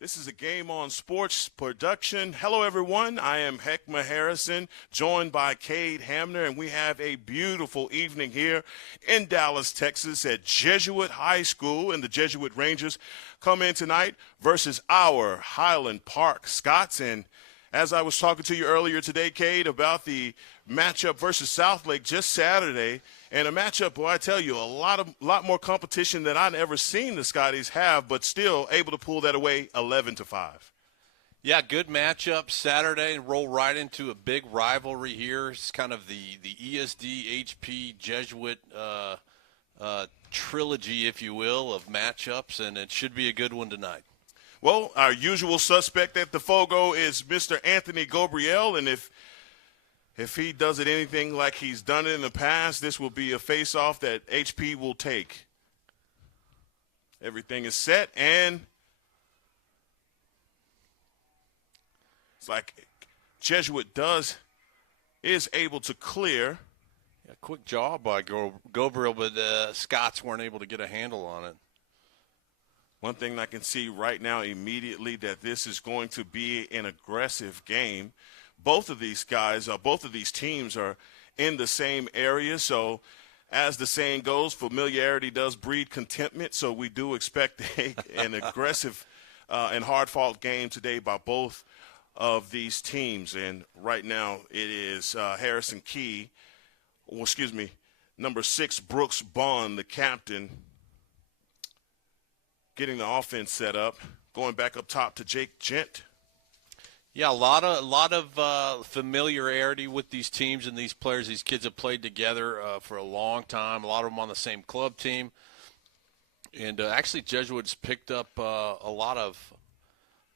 This is a Game on Sports production. Hello, everyone. I am Heckma Harrison, joined by Cade Hamner, and we have a beautiful evening here in Dallas, Texas at Jesuit High School, and the Jesuit Rangers come in tonight versus our Highland Park Scots. And as I was talking to you earlier today, Cade, about the matchup versus Southlake just Saturday, and a matchup, boy, I tell you, a lot more competition than I'd ever seen the Scotties have, but still able to pull that away 11-5. Yeah, good matchup Saturday and roll right into a big rivalry here. It's kind of the ESD, HP, Jesuit trilogy, if you will, of matchups, and it should be a good one tonight. Well, our usual suspect at the Fogo is Mr. Anthony Gabriel, and if he does it anything like he's done it in the past, this will be a face-off that HP will take. Everything is set, and it's like Jesuit is able to clear. Yeah, quick job by Gabriel, but Scots weren't able to get a handle on it. One thing I can see right now immediately that this is going to be an aggressive game. Both of these teams are in the same area. So as the saying goes, familiarity does breed contentment. So we do expect an aggressive and hard-fought game today by both of these teams. And right now it is Harrison Key, number 6, Brooks Bond, the captain, getting the offense set up, going back up top to Jake Gent. Yeah, a lot of familiarity with these teams and these players. These kids have played together for a long time. A lot of them on the same club team, and actually, Jesuits picked up a lot of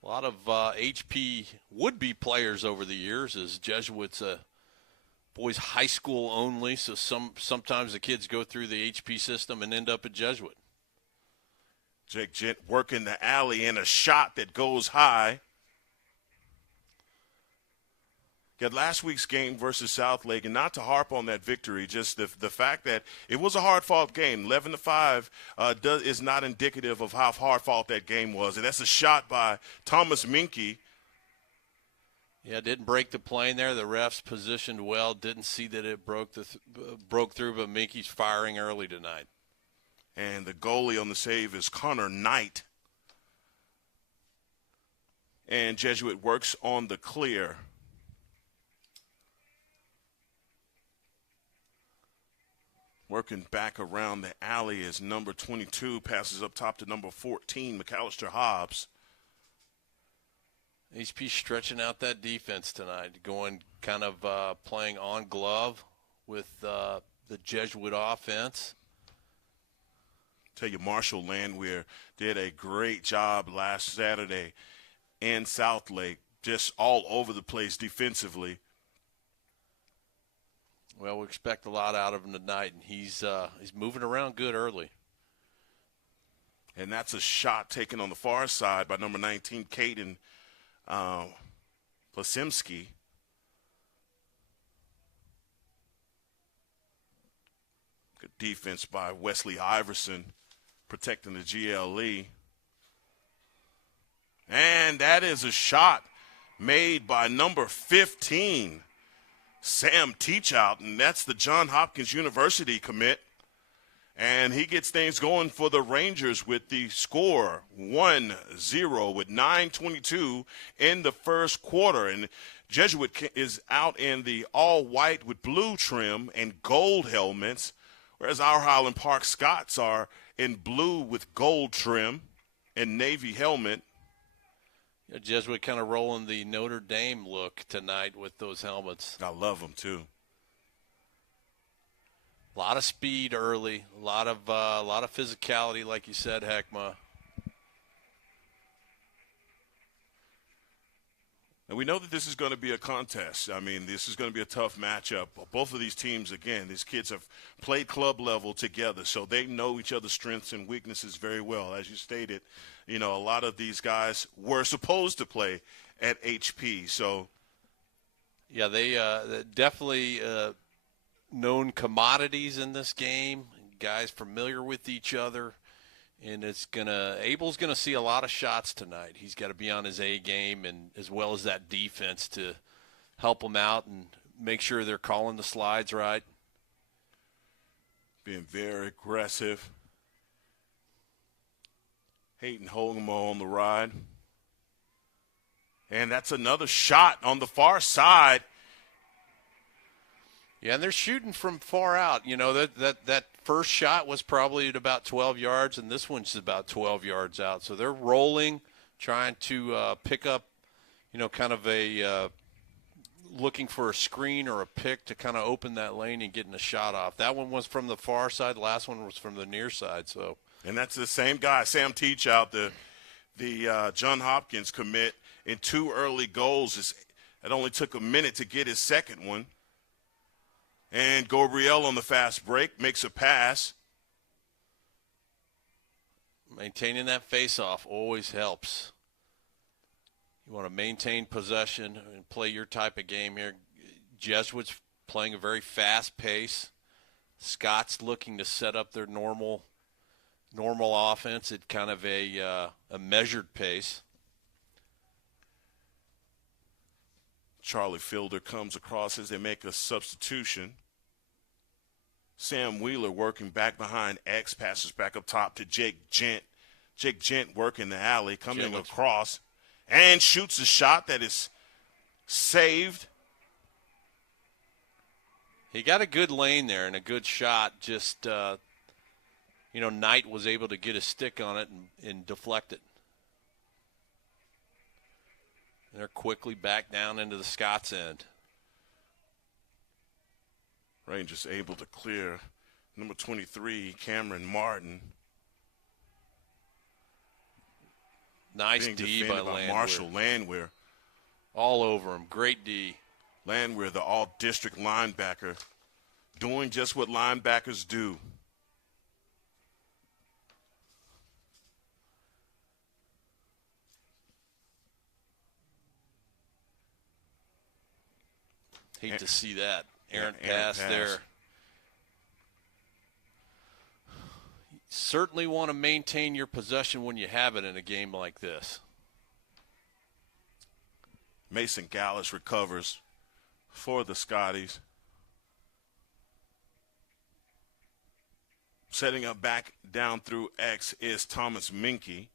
HP would-be players over the years. As Jesuits, boys high school only, so sometimes the kids go through the HP system and end up at Jesuit. Jake Gent working the alley and a shot that goes high. Got last week's game versus Southlake, and not to harp on that victory, just the fact that it was a hard-fought game. 11-5 is not indicative of how hard-fought that game was. And that's a shot by Thomas Minke. Yeah, didn't break the plane there. The refs positioned well. Didn't see that it broke through, but Minke's firing early tonight. And the goalie on the save is Connor Knight. And Jesuit works on the clear. Working back around the alley as number 22 passes up top to number 14, McAllister Hobbs. HP stretching out that defense tonight, going kind of playing on glove with the Jesuit offense. Tell you, Marshall Landwehr did a great job last Saturday in Southlake, just all over the place defensively. Well, we expect a lot out of him tonight, and he's moving around good early. And that's a shot taken on the far side by number 19, Caden Plasimski. Good defense by Wesley Iverson, protecting the GLE. And that is a shot made by number 15, Sam Teachout, and that's the Johns Hopkins University commit. And he gets things going for the Rangers with the score 1-0 with 9:22 in the first quarter. And Jesuit is out in the all-white with blue trim and gold helmets, whereas our Highland Park Scots are in blue with gold trim and navy helmet. Jesuit kind of rolling the Notre Dame look tonight with those helmets. I love them, too. A lot of speed early, a lot of physicality, like you said, Heckma. And we know that this is going to be a contest. I mean, this is going to be a tough matchup. Both of these teams, again, these kids have played club level together, so they know each other's strengths and weaknesses very well. As you stated, you know, a lot of these guys were supposed to play at HP. So, yeah, they definitely known commodities in this game, guys familiar with each other. And Abel's gonna see a lot of shots tonight. He's got to be on his A game, and as well as that defense to help him out and make sure they're calling the slides right. Being very aggressive. Hayden holding him on the ride. And that's another shot on the far side. Yeah, and they're shooting from far out. You know, that first shot was probably at about 12 yards, and this one's about 12 yards out. So they're rolling, trying to pick up, kind of a looking for a screen or a pick to kind of open that lane and getting a shot off. That one was from the far side. The last one was from the near side. So, and that's the same guy, Sam Teach, out the John Hopkins commit in 2 early goals. It only took a minute to get his second one. And Gabriel on the fast break makes a pass. Maintaining that face-off always helps. You want to maintain possession and play your type of game here. Jesuits playing a very fast pace. Scott's looking to set up their normal offense at kind of a measured pace. Charlie Fielder comes across as they make a substitution. Sam Wheeler working back behind X, passes back up top to Jake Gent. Jake Gent working the alley, coming across, and shoots a shot that is saved. He got a good lane there and a good shot. Just, Knight was able to get a stick on it and deflect it. And they're quickly back down into the Scots end. Rangers able to clear number 23, Cameron Martin. Nice being D by Landwehr. Marshall Landwehr. All over him. Great D. Landwehr, the all-district linebacker, doing just what linebackers do. Hate to see that. Errant pass there. You certainly want to maintain your possession when you have it in a game like this. Mason Gallus recovers for the Scotties. Setting up back down through X is Thomas Minke.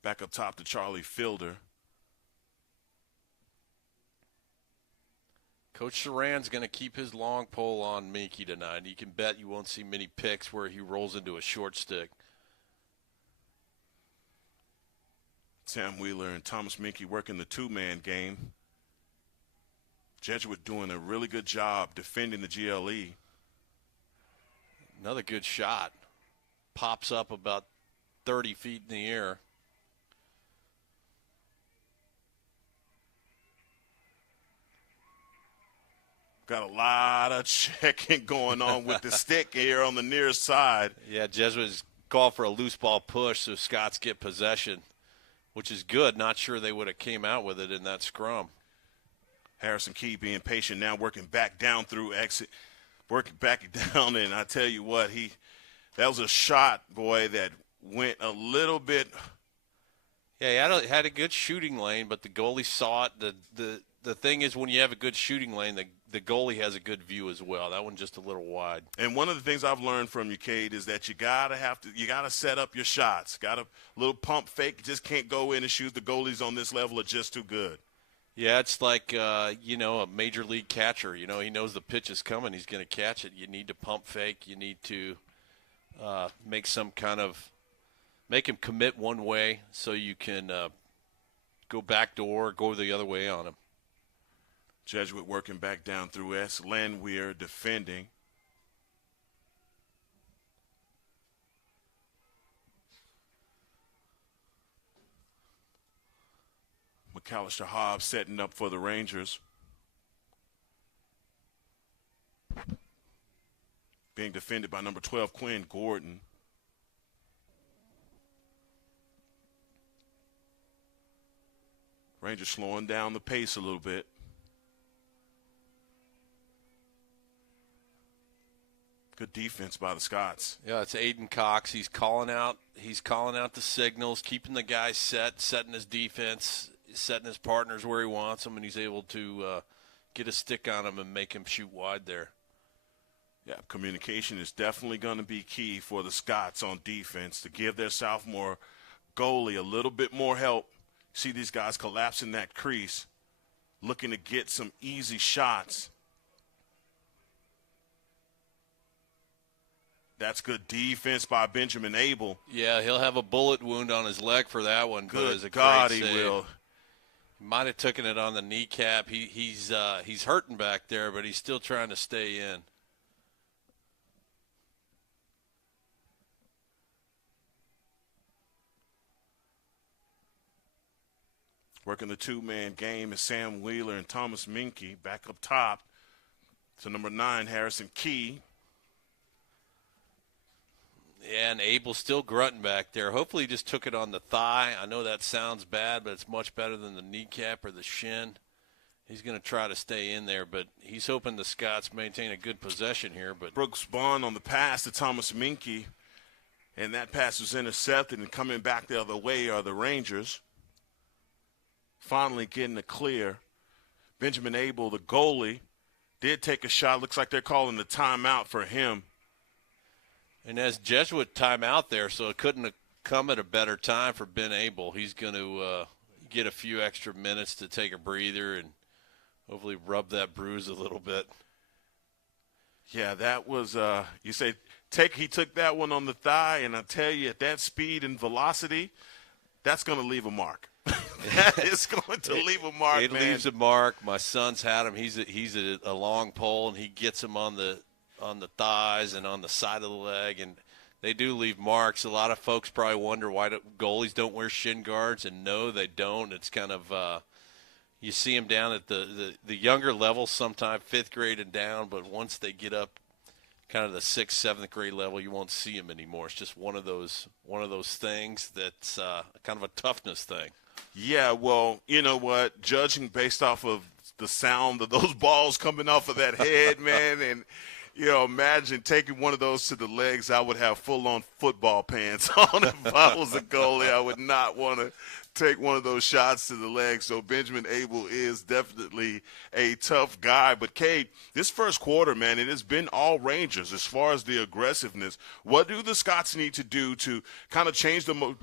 Back up top to Charlie Fielder. Coach Saran's going to keep his long pole on Minke tonight. You can bet you won't see many picks where he rolls into a short stick. Sam Wheeler and Thomas Minke working the two-man game. Jesuit doing a really good job defending the GLE. Another good shot. Pops up about 30 feet in the air. Got a lot of checking going on with the stick here on the near side. Yeah, Jesuits call for a loose ball push so Scots get possession, which is good. Not sure they would have came out with it in that scrum. Harrison Key being patient now, working back down through exit, working back down, and I tell you what, that was a shot, boy, that went a little bit. Yeah, he had a good shooting lane, but the goalie saw it. The thing is, when you have a good shooting lane, the goalie has a good view as well. That one just a little wide. And one of the things I've learned from you, Cade, is that you gotta set up your shots. Got a little pump fake. You just can't go in and shoot. The goalies on this level are just too good. Yeah, it's like a major league catcher. He knows the pitch is coming. He's going to catch it. You need to pump fake. You need to make him commit one way so you can go backdoor, go the other way on him. Jesuit working back down through S. Landwehr defending. McAllister Hobbs setting up for the Rangers. Being defended by number 12, Quinn Gordon. Rangers slowing down the pace a little bit. Good defense by the Scots. Yeah, it's Aiden Cox. He's calling out the signals, keeping the guys setting his defense, setting his partners where he wants them, and he's able to get a stick on him and make him shoot wide there. Yeah, communication is definitely going to be key for the Scots on defense to give their sophomore goalie a little bit more help. See these guys collapsing that crease, looking to get some easy shots. That's good defense by Benjamin Abel. Yeah, he'll have a bullet wound on his leg for that one. Good God, he will. He might have taken it on the kneecap. He's hurting back there, but he's still trying to stay in. Working the two-man game is Sam Wheeler and Thomas Minke. Back up top to number 9, Harrison Key. Yeah, and Abel's still grunting back there. Hopefully he just took it on the thigh. I know that sounds bad, but it's much better than the kneecap or the shin. He's going to try to stay in there, but he's hoping the Scots maintain a good possession here. But Brooks Bond on the pass to Thomas Minke, and that pass was intercepted, and coming back the other way are the Rangers. Finally getting a clear. Benjamin Abel, the goalie, did take a shot. Looks like they're calling the timeout for him. And as Jesuit timeout there, so it couldn't have come at a better time for Ben Abel. He's going to get a few extra minutes to take a breather and hopefully rub that bruise a little bit. Yeah, that was you say he took that one on the thigh, and I tell you, at that speed and velocity, that's going to leave a mark. That is going to leave a mark, It leaves a mark. My son's had him. He's a long pole, and he gets him on the thighs and on the side of the leg, and they do leave marks. A lot of folks probably wonder why goalies don't wear shin guards, and no, they don't. It's kind of you see them down at the younger levels, sometimes 5th grade and down, but once they get up kind of the 6th, 7th grade level, you won't see them anymore. It's just one of those things that's kind of a toughness thing. Yeah, well, you know what? Judging based off of the sound of those balls coming off of that head, man, and imagine taking one of those to the legs. I would have full-on football pants on if I was a goalie. I would not want to take one of those shots to the legs. So Benjamin Abel is definitely a tough guy. But, Cade, this first quarter, man, it has been all Rangers as far as the aggressiveness. What do the Scots need to do to kind of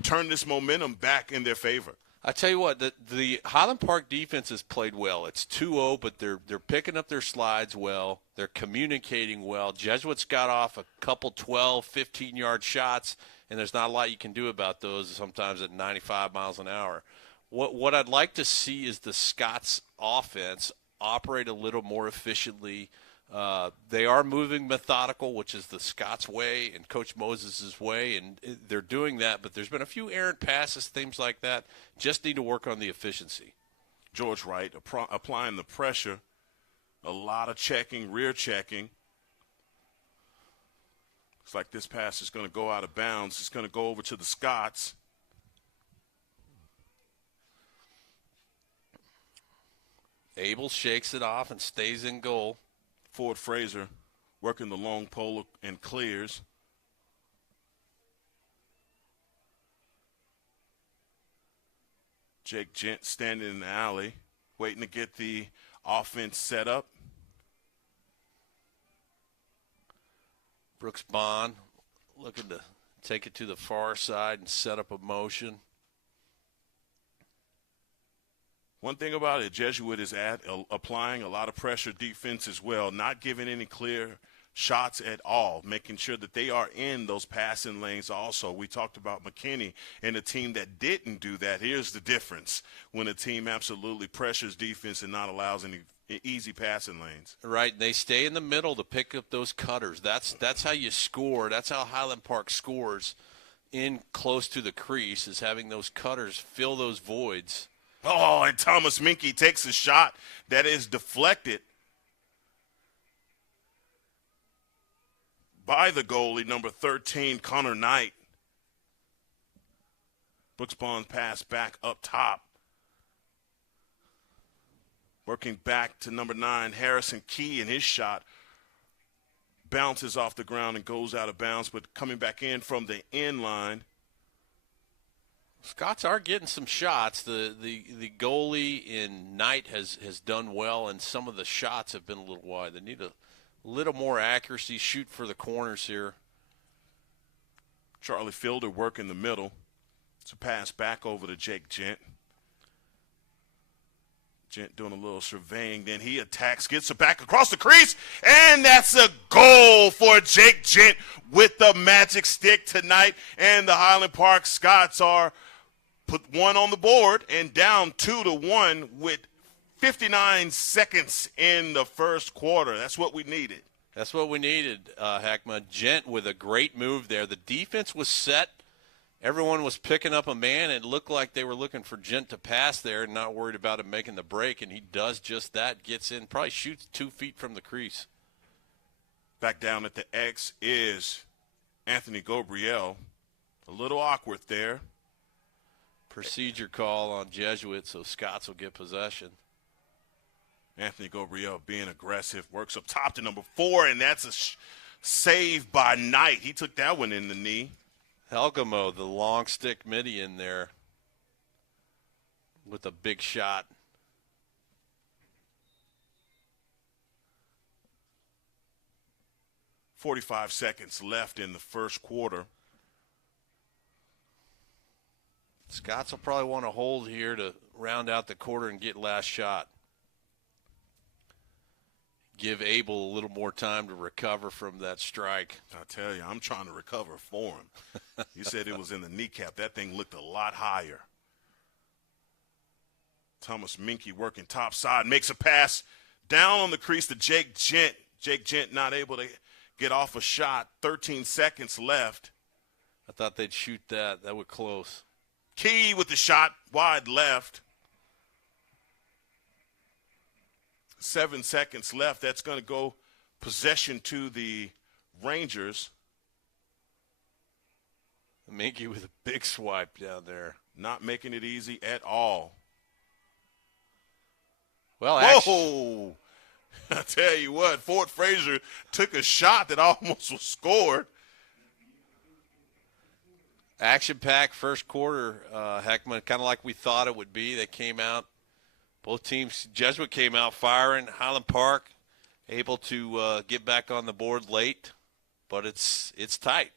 turn this momentum back in their favor? I tell you what, the Highland Park defense has played well. It's 2-0, but they're picking up their slides well. They're communicating well. Jesuits got off a couple 12, 15-yard shots, and there's not a lot you can do about those sometimes at 95 miles an hour. What I'd like to see is the Scots offense operate a little more efficiently. They are moving methodical, which is the Scots way and Coach Moses' way, and they're doing that. But there's been a few errant passes, things like that. Just need to work on the efficiency. George Wright applying the pressure, a lot of checking, rear checking. Looks like this pass is going to go out of bounds. It's going to go over to the Scots. Abel shakes it off and stays in goal. Ford Fraser working the long pole and clears. Jake Gent standing in the alley, waiting to get the offense set up. Brooks Bond looking to take it to the far side and set up a motion. One thing about it, Jesuit is applying a lot of pressure defense as well, not giving any clear shots at all, making sure that they are in those passing lanes also. We talked about McKinney and a team that didn't do that. Here's the difference when a team absolutely pressures defense and not allows any easy passing lanes. Right, they stay in the middle to pick up those cutters. That's how you score. That's how Highland Park scores in close to the crease, is having those cutters fill those voids. Oh, and Thomas Minke takes a shot that is deflected by the goalie, number 13, Connor Knight. Brooks Bond's pass back up top. Working back to number 9, Harrison Key, and his shot bounces off the ground and goes out of bounds, but coming back in from the end line. Scots are getting some shots. The goalie in Knight has done well, and some of the shots have been a little wide. They need a little more accuracy, shoot for the corners here. Charlie Fielder work in the middle. It's a pass back over to Jake Gent. Gent doing a little surveying, then he attacks, gets it back across the crease, and that's a goal for Jake Gent with the magic stick tonight. And the Highland Park Scots are put one on the board and down 2-1 with 59 seconds in the first quarter. That's what we needed. That's what we needed, Heckma. Gent with a great move there. The defense was set. Everyone was picking up a man. It looked like they were looking for Gent to pass there and not worried about him making the break, and he does just that, gets in, probably shoots 2 feet from the crease. Back down at the X is Anthony Gabriel. A little awkward there. Procedure call on Jesuit, so Scots will get possession. Anthony Gabriel being aggressive, works up top to number 4, and that's a save by Knight. He took that one in the knee. Helgamo, the long stick midi in there with a big shot. .45 seconds left in the first quarter. Scots will probably want to hold here to round out the quarter and get last shot. Give Abel a little more time to recover from that strike. I tell you, I'm trying to recover for him. He said it was in the kneecap. That thing looked a lot higher. Thomas Minke working top side, makes a pass down on the crease to Jake Gent. Jake Gent not able to get off a shot. 13 seconds left. I thought they'd shoot that. That was close. Key with the shot, wide left. 7 seconds left. That's going to go possession to the Rangers. Minke with a big swipe down there. Not making it easy at all. Well, whoa! I tell you what, Fort Fraser took a shot that almost was scored. Action-packed first quarter, Heckman, kind of like we thought it would be. They came out. Both teams, Jesuit came out firing. Highland Park able to get back on the board late, but it's tight.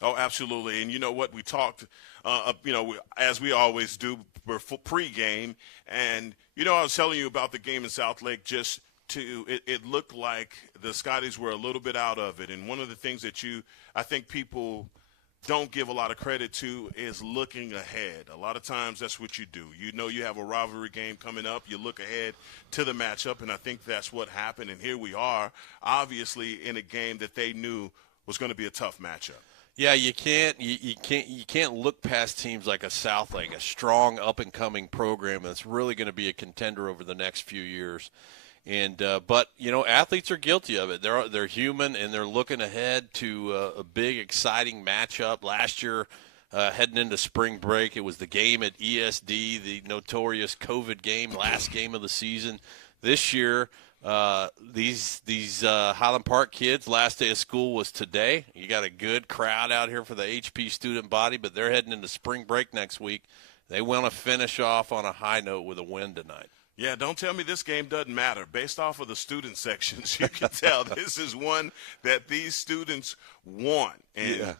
Oh, absolutely. And you know what? We talked, as we always do pregame. And, I was telling you about the game in South Lake it looked like the Scotties were a little bit out of it. And one of the things that I think people don't give a lot of credit to is looking ahead. A lot of times that's what you do. You have a rivalry game coming up. You look ahead to the matchup, and I think that's what happened. And here we are, obviously in a game that they knew was going to be a tough matchup. Yeah, you can't look past teams like a South Lake, a strong up-and-coming program that's really going to be a contender over the next few years. And but athletes are guilty of it. They're human, and they're looking ahead to a big, exciting matchup. Last year, heading into spring break, it was the game at ESD, the notorious COVID game, last game of the season. This year, these Highland Park kids, last day of school was today. You got a good crowd out here for the HP student body, but they're heading into spring break next week. They want to finish off on a high note with a win tonight. Yeah, don't tell me this game doesn't matter. Based off of the student sections, you can tell this is one that these students want. And yeah,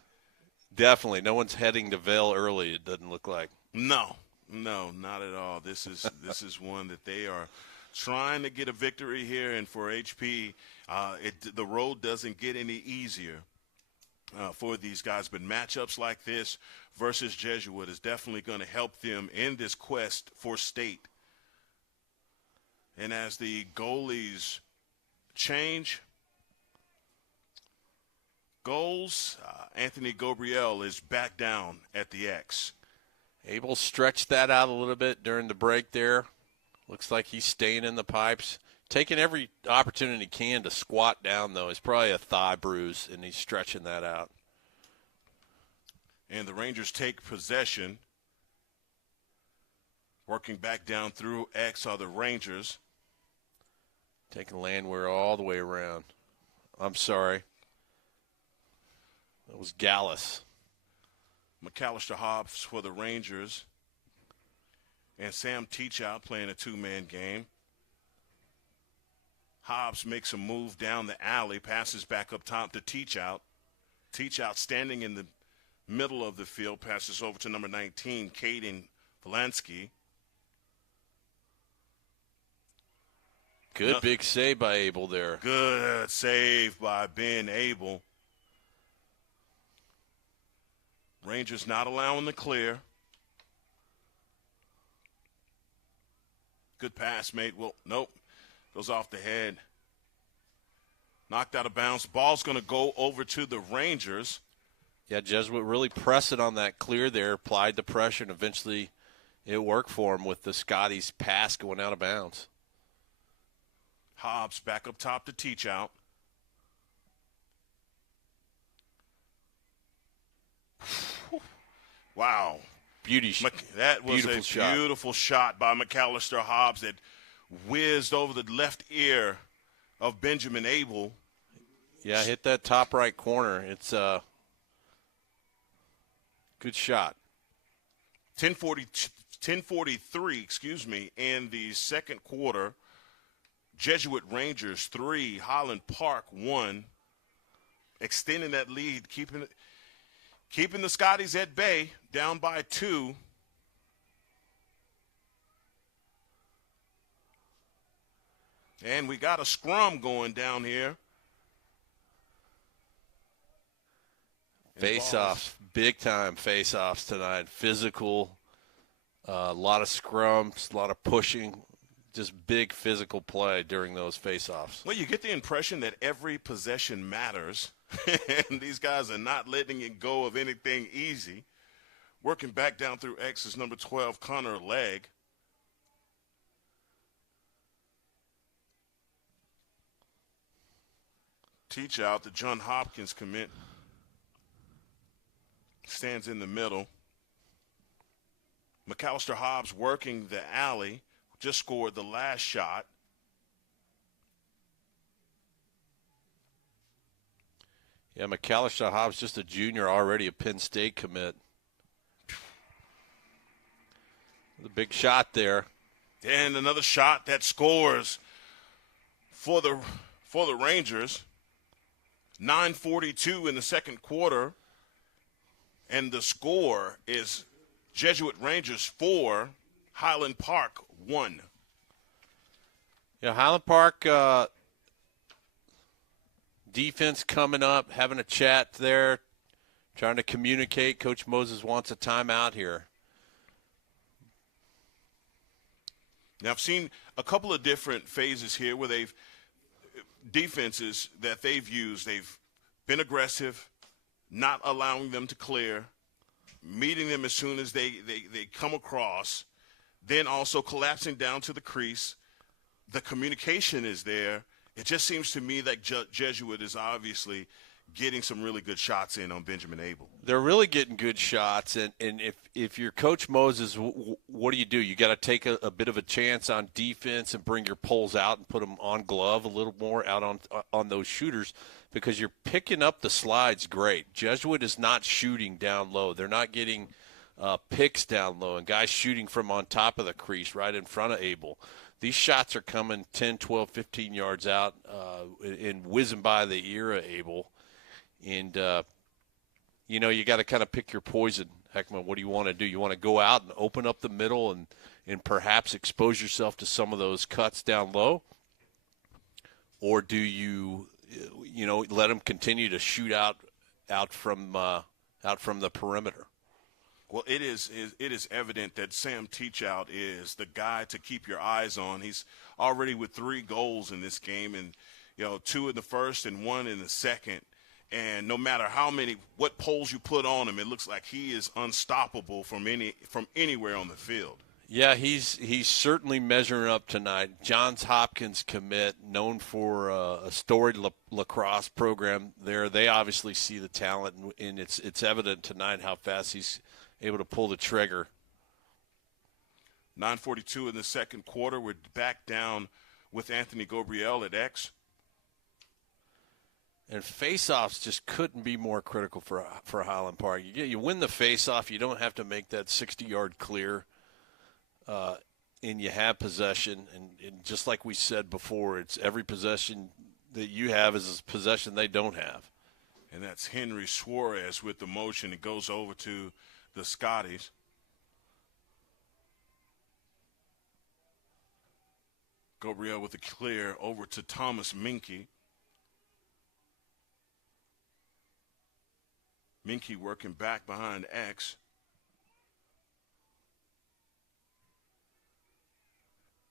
definitely. No one's heading to Vail early, it doesn't look like. No, not at all. This is one that they are trying to get a victory here. And for HP, the road doesn't get any easier for these guys. But matchups like this versus Jesuit is definitely going to help them in this quest for state. And as the goalies change goals, Anthony Gabriel is back down at the X. Abel stretched that out a little bit during the break there. Looks like he's staying in the pipes. Taking every opportunity he can to squat down, though. It's probably a thigh bruise, and he's stretching that out. And the Rangers take possession. Working back down through X are the Rangers. Taking Landwehr all the way around. I'm sorry. was Gallus. McAllister Hobbs for the Rangers. And Sam Teachout playing a two-man game. Hobbs makes a move down the alley, passes back up top to Teachout. Teachout standing in the middle of the field, passes over to number 19, Caden Valansky. Good big save by Abel there. Good save by Ben Abel. Rangers not allowing the clear. Good pass made. Well, nope. Goes off the head. Knocked out of bounds. Ball's going to go over to the Rangers. Yeah, Jesuit really pressing on that clear there, applied the pressure, and eventually it worked for him with the Scotty's pass going out of bounds. Hobbs back up top to Teachout. Wow. That was a beautiful shot by McAllister Hobbs that whizzed over the left ear of Benjamin Abel. Yeah, hit that top right corner. It's a good shot. 10:43, in the second quarter. Jesuit Rangers 3, Highland Park 1. Extending that lead, keeping the Scotties at bay, down by 2. And we got a scrum going down here. Face-offs, big-time face-offs tonight. Physical, a lot of scrums, a lot of pushing, just big physical play during those face-offs. Well, you get the impression that every possession matters, and these guys are not letting it go of anything easy. Working back down through X is number 12, Connor Legg. Teachout, the John Hopkins commit, stands in the middle. McAllister Hobbs working the alley, just scored the last shot. Yeah, McAllister Hobbs, just a junior, already a Penn State commit. The big shot there. And another shot that scores for the Rangers. 9:42 in the second quarter. And the score is Jesuit Rangers 4, Highland Park 1. Yeah, Highland Park defense coming up, having a chat there, trying to communicate. Coach Moses wants a timeout here. Now, I've seen a couple of different phases here where defenses that they've used, they've been aggressive, not allowing them to clear, meeting them as soon as they come across, then also collapsing down to the crease. The communication is there. It just seems to me like Jesuit is obviously getting some really good shots in on Benjamin Abel. They're really getting good shots, and if you're Coach Moses, what do? You got to take a bit of a chance on defense and bring your poles out and put them on glove a little more out on those shooters, because you're picking up the slides great. Jesuit is not shooting down low. They're not getting picks down low and guys shooting from on top of the crease right in front of Abel. These shots are coming 10, 12, 15 yards out and whizzing by the ear of Abel. And, you got to kind of pick your poison. Heckman, what do you want to do? You want to go out and open up the middle and perhaps expose yourself to some of those cuts down low? Or do you, let them continue to shoot out from the perimeter? Well, it is evident that Sam Teachout is the guy to keep your eyes on. He's already with 3 goals in this game, and 2 in the first and 1 in the second. And no matter what poles you put on him, it looks like he is unstoppable from anywhere on the field. Yeah, he's certainly measuring up tonight. Johns Hopkins commit, known for a storied lacrosse program there. They obviously see the talent, and it's evident tonight how fast he's able to pull the trigger. 9:42 in the second quarter. We're back down with Anthony Gabriel at X. And face-offs just couldn't be more critical for Highland Park. You win the face-off, you don't have to make that 60-yard clear, and you have possession. And just like we said before, it's every possession that you have is a possession they don't have. And that's Henry Suarez with the motion. It goes over to the Scotties. Gabriel with the clear over to Thomas Minke. Minke working back behind X.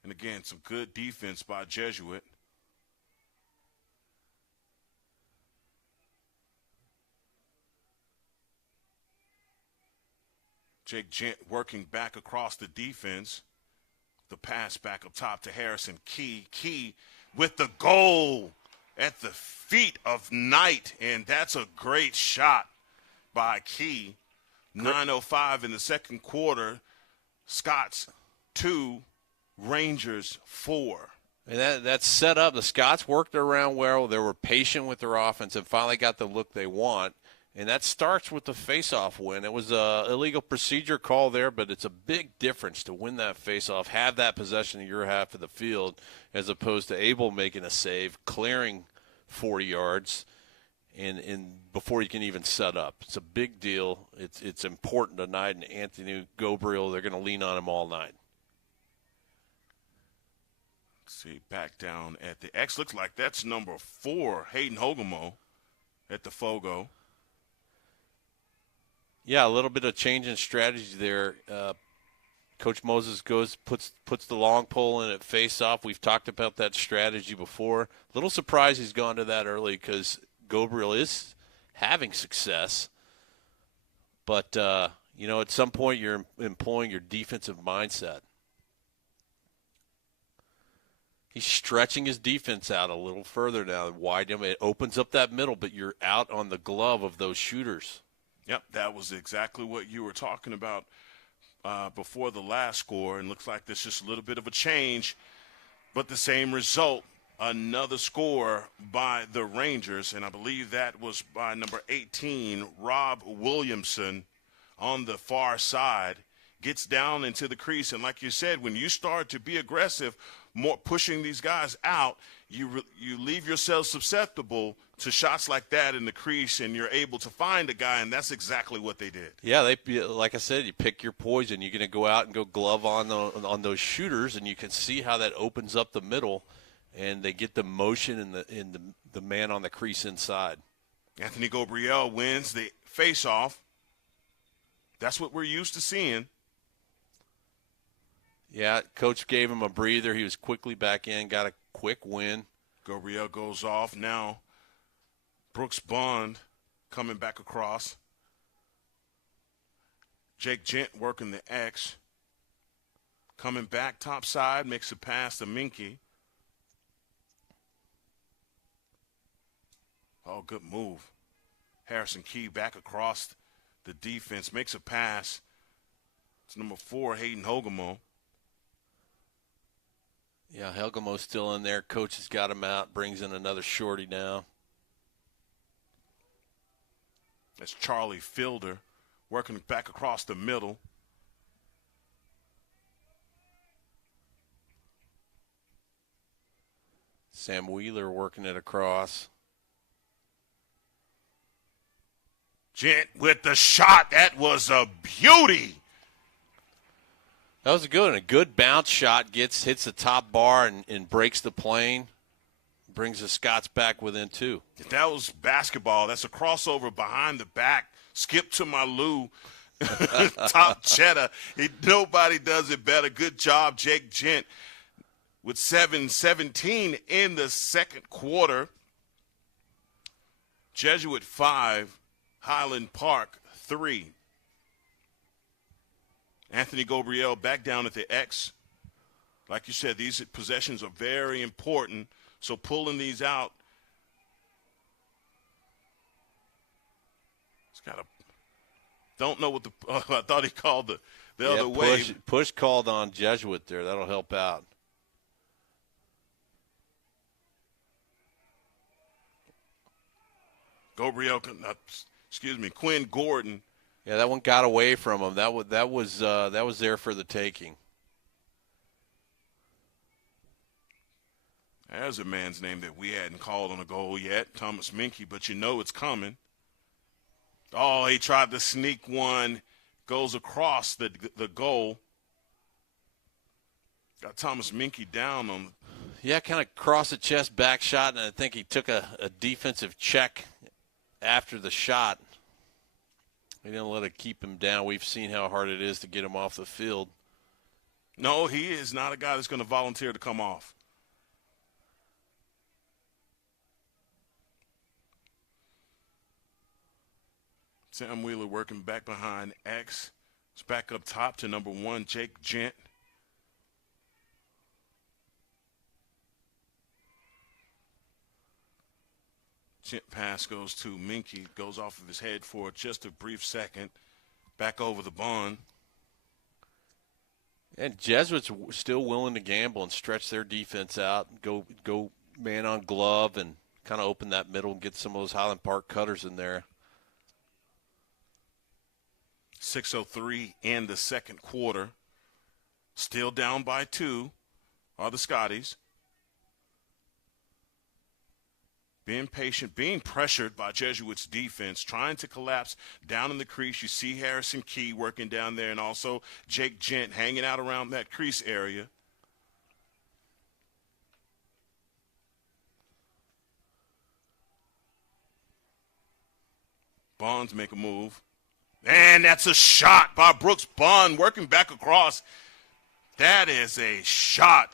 And again, some good defense by Jesuit. Jake Gent working back across the defense. The pass back up top to Harrison Key. Key with the goal at the feet of Knight. And that's a great shot by Key. 9:05 in the second quarter. Scots 2, Rangers 4. And that's set up. The Scots worked around well. They were patient with their offense and finally got the look they want. And that starts with the face-off win. It was an illegal procedure call there, but it's a big difference to win that face-off, have that possession in your half of the field, as opposed to Abel making a save, clearing 40 yards, and before you can even set up. It's a big deal. It's important tonight, and Anthony Gabriel, they're going to lean on him all night. Let's see, back down at the X. Looks like that's number 4, Hayden Hogemo at the Fogo. Yeah, a little bit of change in strategy there. Coach Moses puts the long pole in at face-off. We've talked about that strategy before. A little surprised he's gone to that early because Gabriel is having success. But, at some point you're employing your defensive mindset. He's stretching his defense out a little further now. It opens up that middle, but you're out on the glove of those shooters. Yep, that was exactly what you were talking about before the last score, and looks like there's just a little bit of a change, but the same result, another score by the Rangers, and I believe that was by number 18, Rob Williamson on the far side, gets down into the crease, and like you said, when you start to be aggressive, more pushing these guys out, you leave yourself susceptible to shots like that in the crease, and you're able to find a guy, and that's exactly what they did. Yeah, like I said, you pick your poison. You're going to go out and go glove on those shooters, and you can see how that opens up the middle, and they get the motion in the man on the crease inside. Anthony Gabriel wins the face-off. That's what we're used to seeing. Yeah, coach gave him a breather. He was quickly back in, got a quick win. Gabriel goes off. Now Brooks Bond coming back across. Jake Gent working the X. Coming back top side, makes a pass to Minke. Oh, good move. Harrison Key back across the defense, makes a pass. It's number 4, Hayden Hogemo. Yeah, Helgamo's still in there. Coach has got him out, brings in another shorty now. That's Charlie Fielder working back across the middle. Sam Wheeler working it across. Gent with the shot. That was a beauty. That was a good one. A good bounce shot, hits the top bar and breaks the plane. Brings the Scots back within 2. If that was basketball, that's a crossover behind the back. Skip to my Lou. Top cheddar. Nobody does it better. Good job, Jake Gent, with 7:17 in the second quarter. Jesuit 5, Highland Park 3. Anthony Gabriel back down at the X. Like you said, these possessions are very important, so pulling these out, it's got a – don't know what the I thought he called the other way. Push called on Jesuit there. That'll help out. Quinn Gordon. Yeah, that one got away from him. That was there for the taking. There's a man's name that we hadn't called on a goal yet, Thomas Minke, but you know it's coming. Oh, he tried to sneak one, goes across the goal. Got Thomas Minke down on. Yeah, kind of cross the chest back shot, and I think he took a defensive check after the shot. He didn't let it keep him down. We've seen how hard it is to get him off the field. No, he is not a guy that's going to volunteer to come off. Sam Wheeler working back behind X. It's back up top to number 1, Jake Gent. Gent pass goes to Minke, goes off of his head for just a brief second. Back over the Bond. And Jesuits still willing to gamble and stretch their defense out, go man on glove, and kind of open that middle and get some of those Highland Park cutters in there. 6:03 in the second quarter. Still down by 2 are the Scotties. Being patient, being pressured by Jesuits' defense, trying to collapse down in the crease. You see Harrison Key working down there, and also Jake Gent hanging out around that crease area. Bonds make a move. And that's a shot by Brooks Bond working back across. That is a shot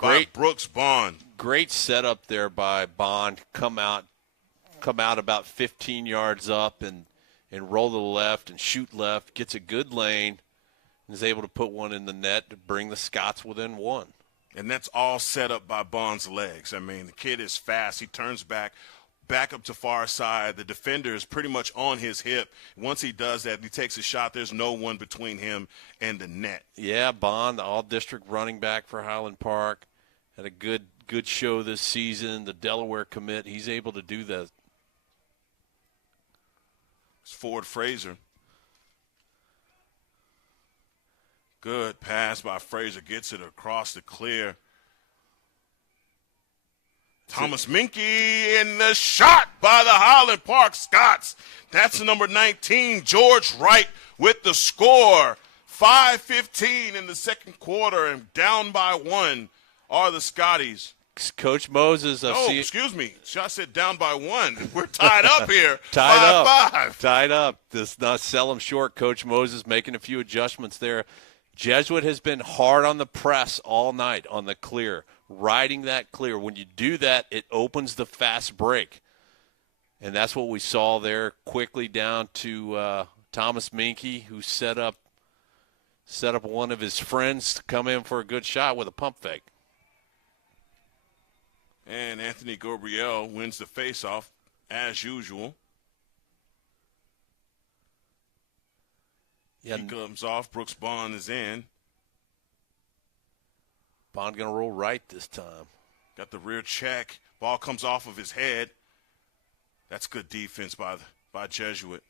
by Brooks Bond. Great setup there by Bond. Come out about 15 yards up and roll to the left and shoot left. Gets a good lane and is able to put one in the net to bring the Scots within 1. And that's all set up by Bond's legs. I mean, the kid is fast. He turns back up to far side. The defender is pretty much on his hip. Once he does that, he takes a shot. There's no one between him and the net. Yeah, Bond, the all-district running back for Highland Park, had a good show this season. The Delaware commit, he's able to do that. It's Ford Fraser. Good pass by Fraser. Gets it across the clear. Thomas Minke in the shot by the Highland Park Scots. That's number 19, George Wright, with the score. 5:15 in the second quarter, and down by 1 are the Scotties. Coach Moses. Excuse me. I said down by 1. We're tied up here. Tied 5-5. Tied up. Does not sell them short. Coach Moses making a few adjustments there. Jesuit has been hard on the press all night on the clear, riding that clear. When you do that, it opens the fast break. And that's what we saw there. Quickly down to Thomas Minke, who set up one of his friends to come in for a good shot with a pump fake. And Anthony Gabriel wins the faceoff as usual. Yeah. He comes off. Brooks Bond is in. Bond going to roll right this time. Got the rear check. Ball comes off of his head. That's good defense by Jesuit.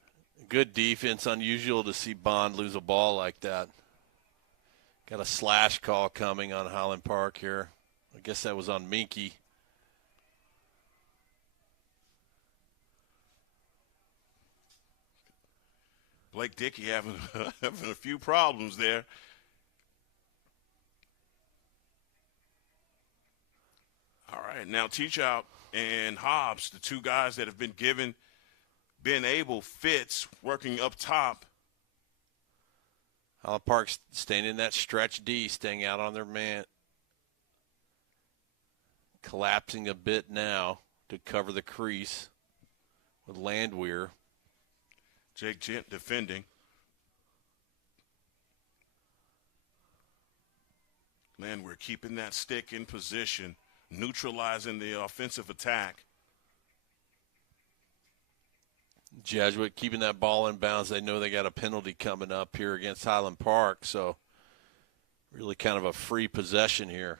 Good defense. Unusual to see Bond lose a ball like that. Got a slash call coming on Highland Park here. I guess that was on Minke. Blake Dickey having a few problems there. All right, now Teachout and Hobbs, the two guys that have been able fits working up top. Highland Park staying in that stretch D, staying out on their man. Collapsing a bit now to cover the crease with Landwehr. Jake Gent defending. Landwehr keeping that stick in position, neutralizing the offensive attack. Jesuit keeping that ball in bounds. They know they got a penalty coming up here against Highland Park, so really kind of a free possession here.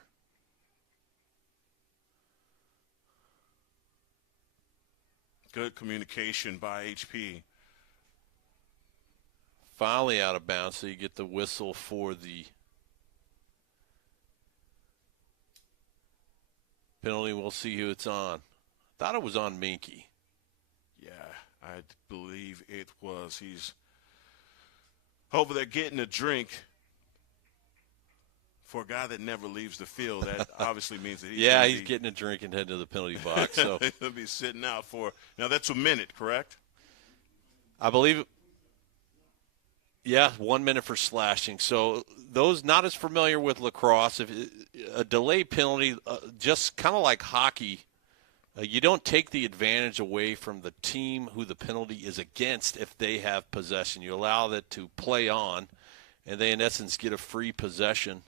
Good communication by HP. Finally out of bounds, so you get the whistle for the penalty. We'll see who it's on. Thought it was on Minky. Yeah, I believe it was. He's over there getting a drink. For a guy that never leaves the field, that obviously means that he's getting a drink and heading to the penalty box. So he'll be sitting out for now. That's a minute, correct? I believe. Yeah, 1 minute for slashing. So those not as familiar with lacrosse, if a delay penalty, just kind of like hockey, you don't take the advantage away from the team who the penalty is against if they have possession. You allow that to play on, and they in essence get a free possession.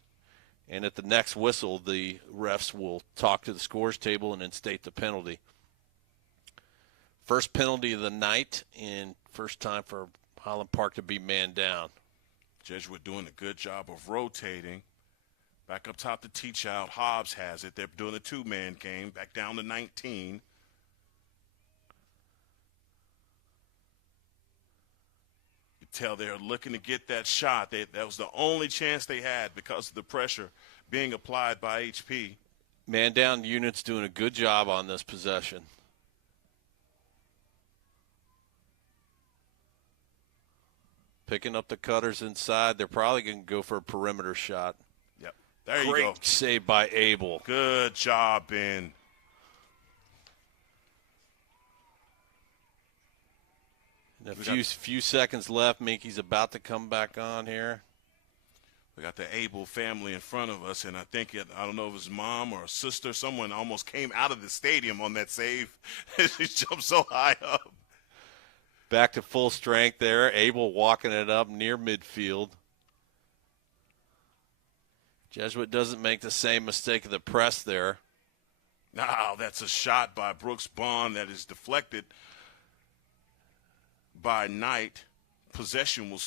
And at the next whistle, the refs will talk to the scores table and then state the penalty. First penalty of the night, and first time for Highland Park to be man down. Jesuit doing a good job of rotating. Back up top to T-Child. Hobbs has it. They're doing a two-man game. Back down to 19. You tell they're looking to get that shot. That was the only chance they had because of the pressure being applied by HP. Man down unit's doing a good job on this possession. Picking up the cutters inside. They're probably going to go for a perimeter shot. Yep. There you go. Great save by Abel. Good job, Ben. A few seconds left. Minky's about to come back on here. We got the Abel family in front of us, and I think, I don't know if it was his mom or a sister, someone almost came out of the stadium on that save. She jumped so high up. Back to full strength there. Abel walking it up near midfield. Jesuit doesn't make the same mistake of the press there. Now that's a shot by Brooks Bond that is deflected by Knight. Possession will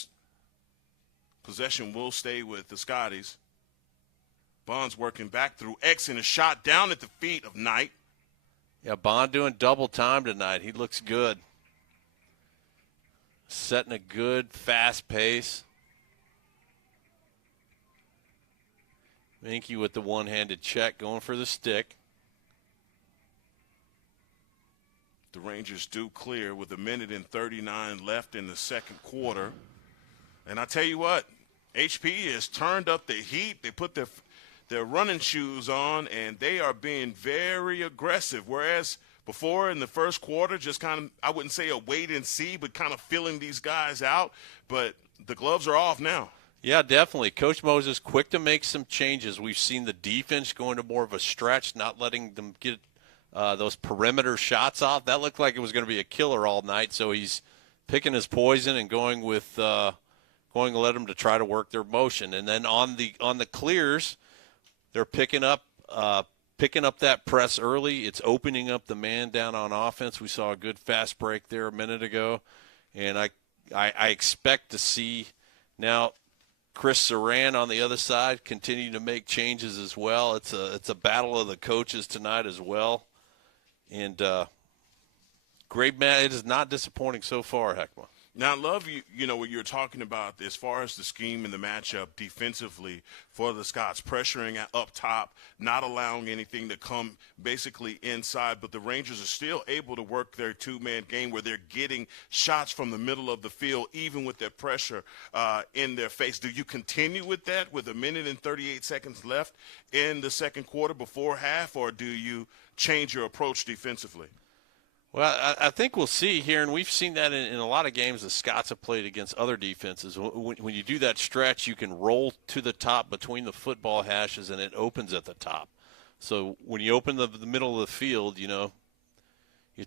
stay with the Scotties. Bond's working back through X and a shot down at the feet of Knight. Yeah, Bond doing double time tonight. He looks good. Setting a good, fast pace. Minky with the one-handed check, going for the stick. The Rangers do clear with 1:39 left in the second quarter. And I tell you what, HP has turned up the heat. They put their running shoes on, and they are being very aggressive, whereas before in the first quarter, just kind of, I wouldn't say a wait and see, but kind of feeling these guys out. But the gloves are off now. Yeah, definitely. Coach Moses quick to make some changes. We've seen the defense going to more of a stretch, not letting them get those perimeter shots off. That looked like it was going to be a killer all night. So he's picking his poison and going to let them to try to work their motion. And then on the clears, they're picking up that press early. It's opening up the man down on offense. We saw a good fast break there a minute ago, and I expect to see now Chris Saran on the other side continue to make changes as well. It's a battle of the coaches tonight as well, and great man. It is not disappointing so far, Heckma. Now, I love what you're talking about as far as the scheme and the matchup defensively for the Scots, pressuring up top, not allowing anything to come basically inside. But the Rangers are still able to work their two-man game where they're getting shots from the middle of the field, even with their pressure in their face. Do you continue with that with 1:38 left in the second quarter before half, or do you change your approach defensively? Well, I think we'll see here, and we've seen that in a lot of games the Scots have played against other defenses. When you do that stretch, you can roll to the top between the football hashes, and it opens at the top. So when you open the middle of the field, you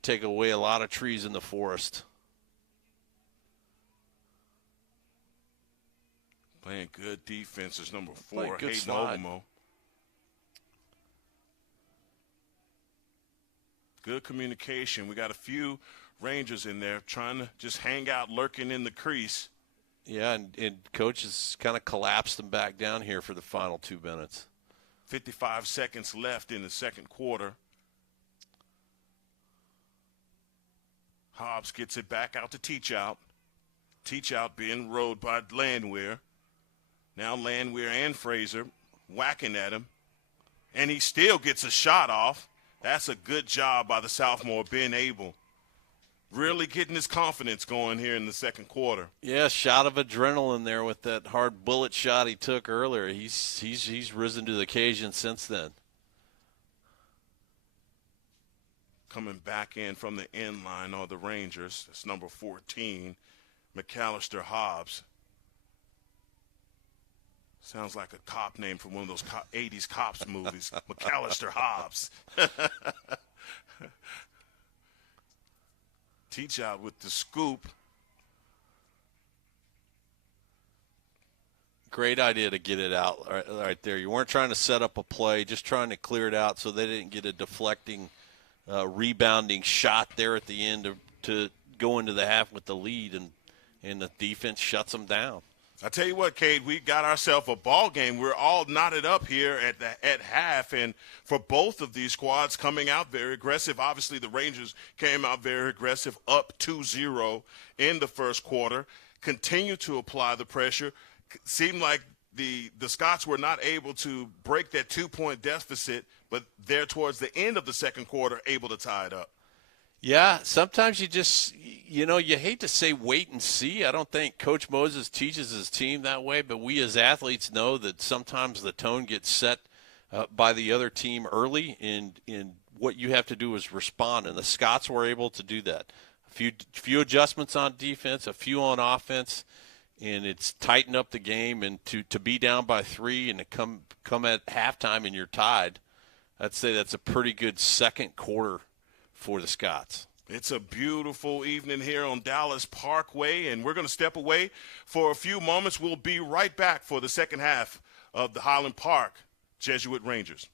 take away a lot of trees in the forest. Playing good defense is number 4, good Hayden slide. Ogumo. Good communication. We got a few Rangers in there trying to just hang out, lurking in the crease. Yeah, and Coach has kind of collapsed them back down here for the final 2 minutes. 55 seconds left in the second quarter. Hobbs gets it back out to Teach Out. Teach Out being rode by Landwehr. Now Landwehr and Fraser whacking at him. And he still gets a shot off. That's a good job by the sophomore, being able. Really getting his confidence going here in the second quarter. Yeah, shot of adrenaline there with that hard bullet shot he took earlier. He's risen to the occasion since then. Coming back in from the end line are the Rangers. That's number 14, McAllister Hobbs. Sounds like a cop name from one of those 80s cops movies, McAllister Hobbs. Teach Out with the scoop. Great idea to get it out right there. You weren't trying to set up a play, just trying to clear it out so they didn't get a deflecting, rebounding shot there at the end to go into the half with the lead, and the defense shuts them down. I tell you what, Cade, we got ourselves a ball game. We're all knotted up here at half, and for both of these squads coming out very aggressive. Obviously, the Rangers came out very aggressive, up 2-0 in the first quarter, continue to apply the pressure. Seemed like the Scots were not able to break that 2-point deficit, but they're towards the end of the second quarter able to tie it up. Yeah, sometimes you just, you hate to say wait and see. I don't think Coach Moses teaches his team that way, but we as athletes know that sometimes the tone gets set by the other team early, and what you have to do is respond, and the Scots were able to do that. A few adjustments on defense, a few on offense, and it's tightened up the game, and to be down by 3 and to come at halftime and you're tied, I'd say that's a pretty good second quarter for the Scots. It's a beautiful evening here on Dallas Parkway, and we're going to step away for a few moments. We'll be right back for the second half of the Highland Park Jesuit Rangers.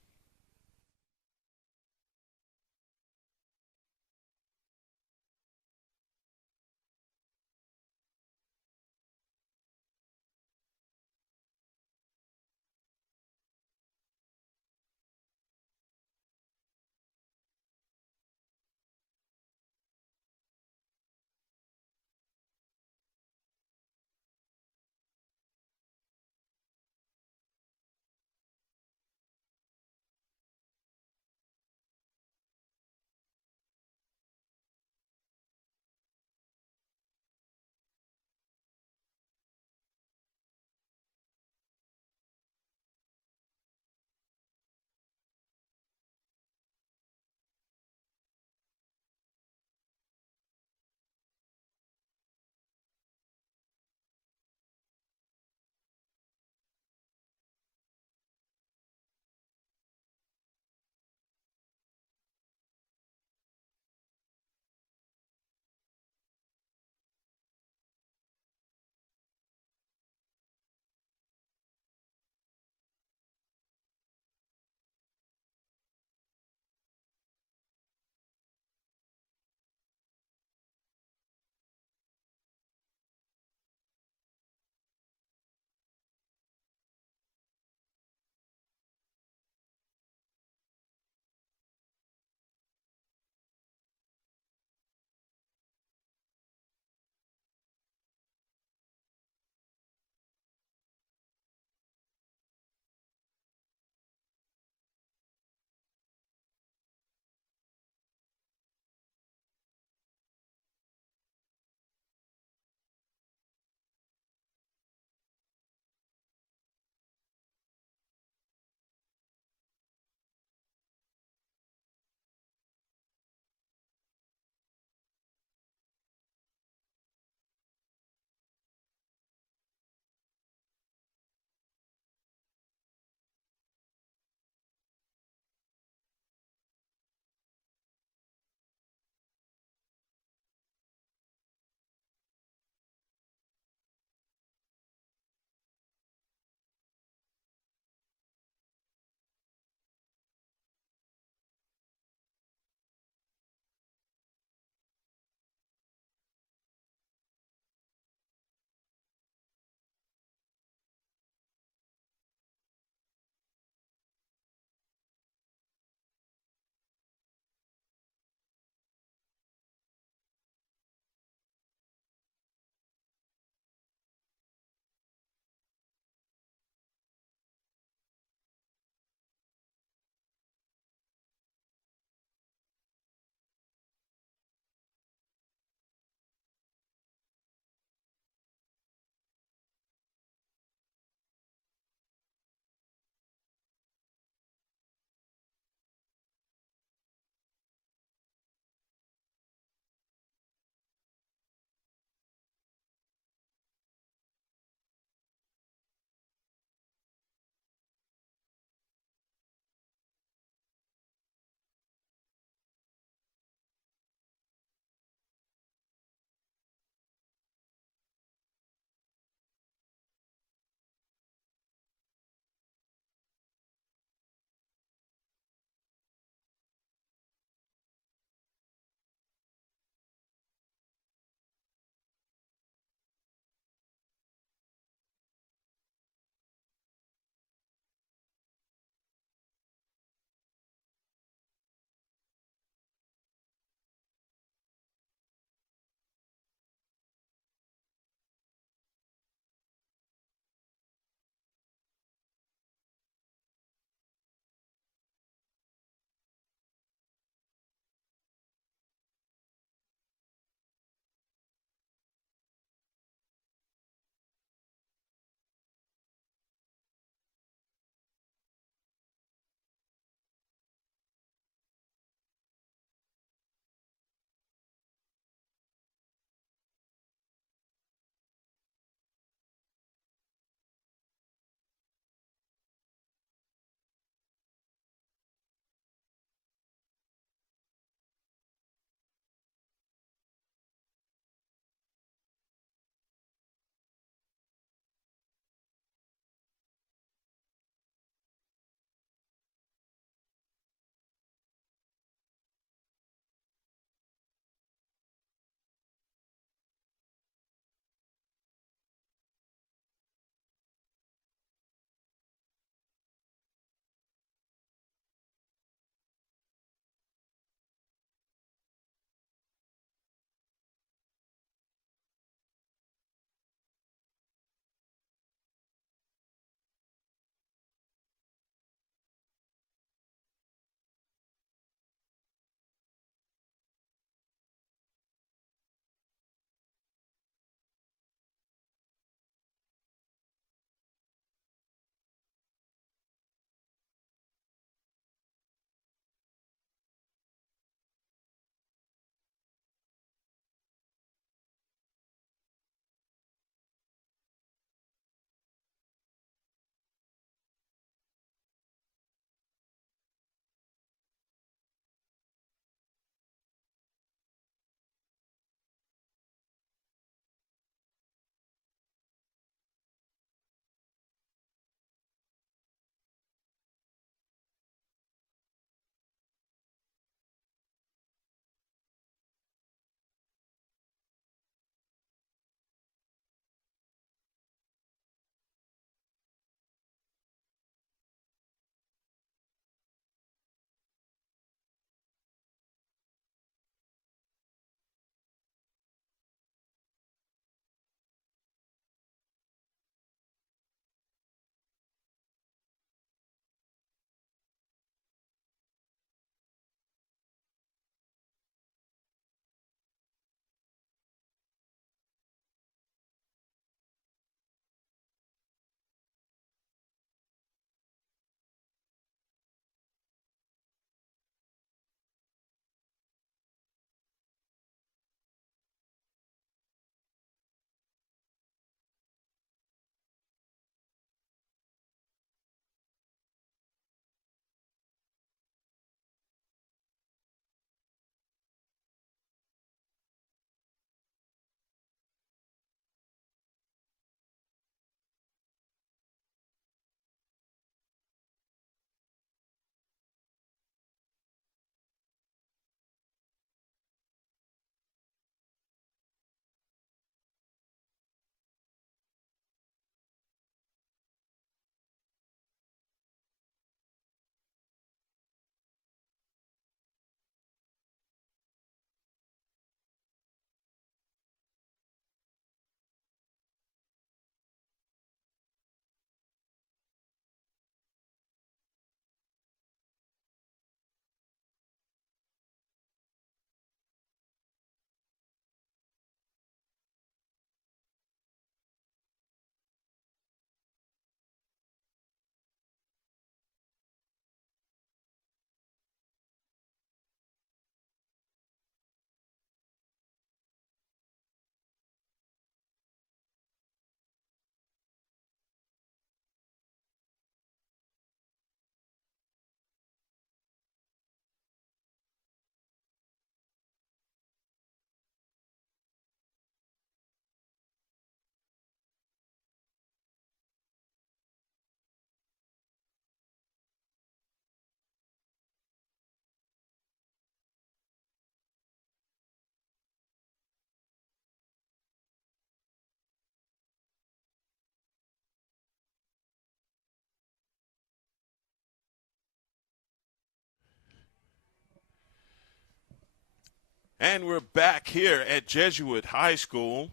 And we're back here at Jesuit High School,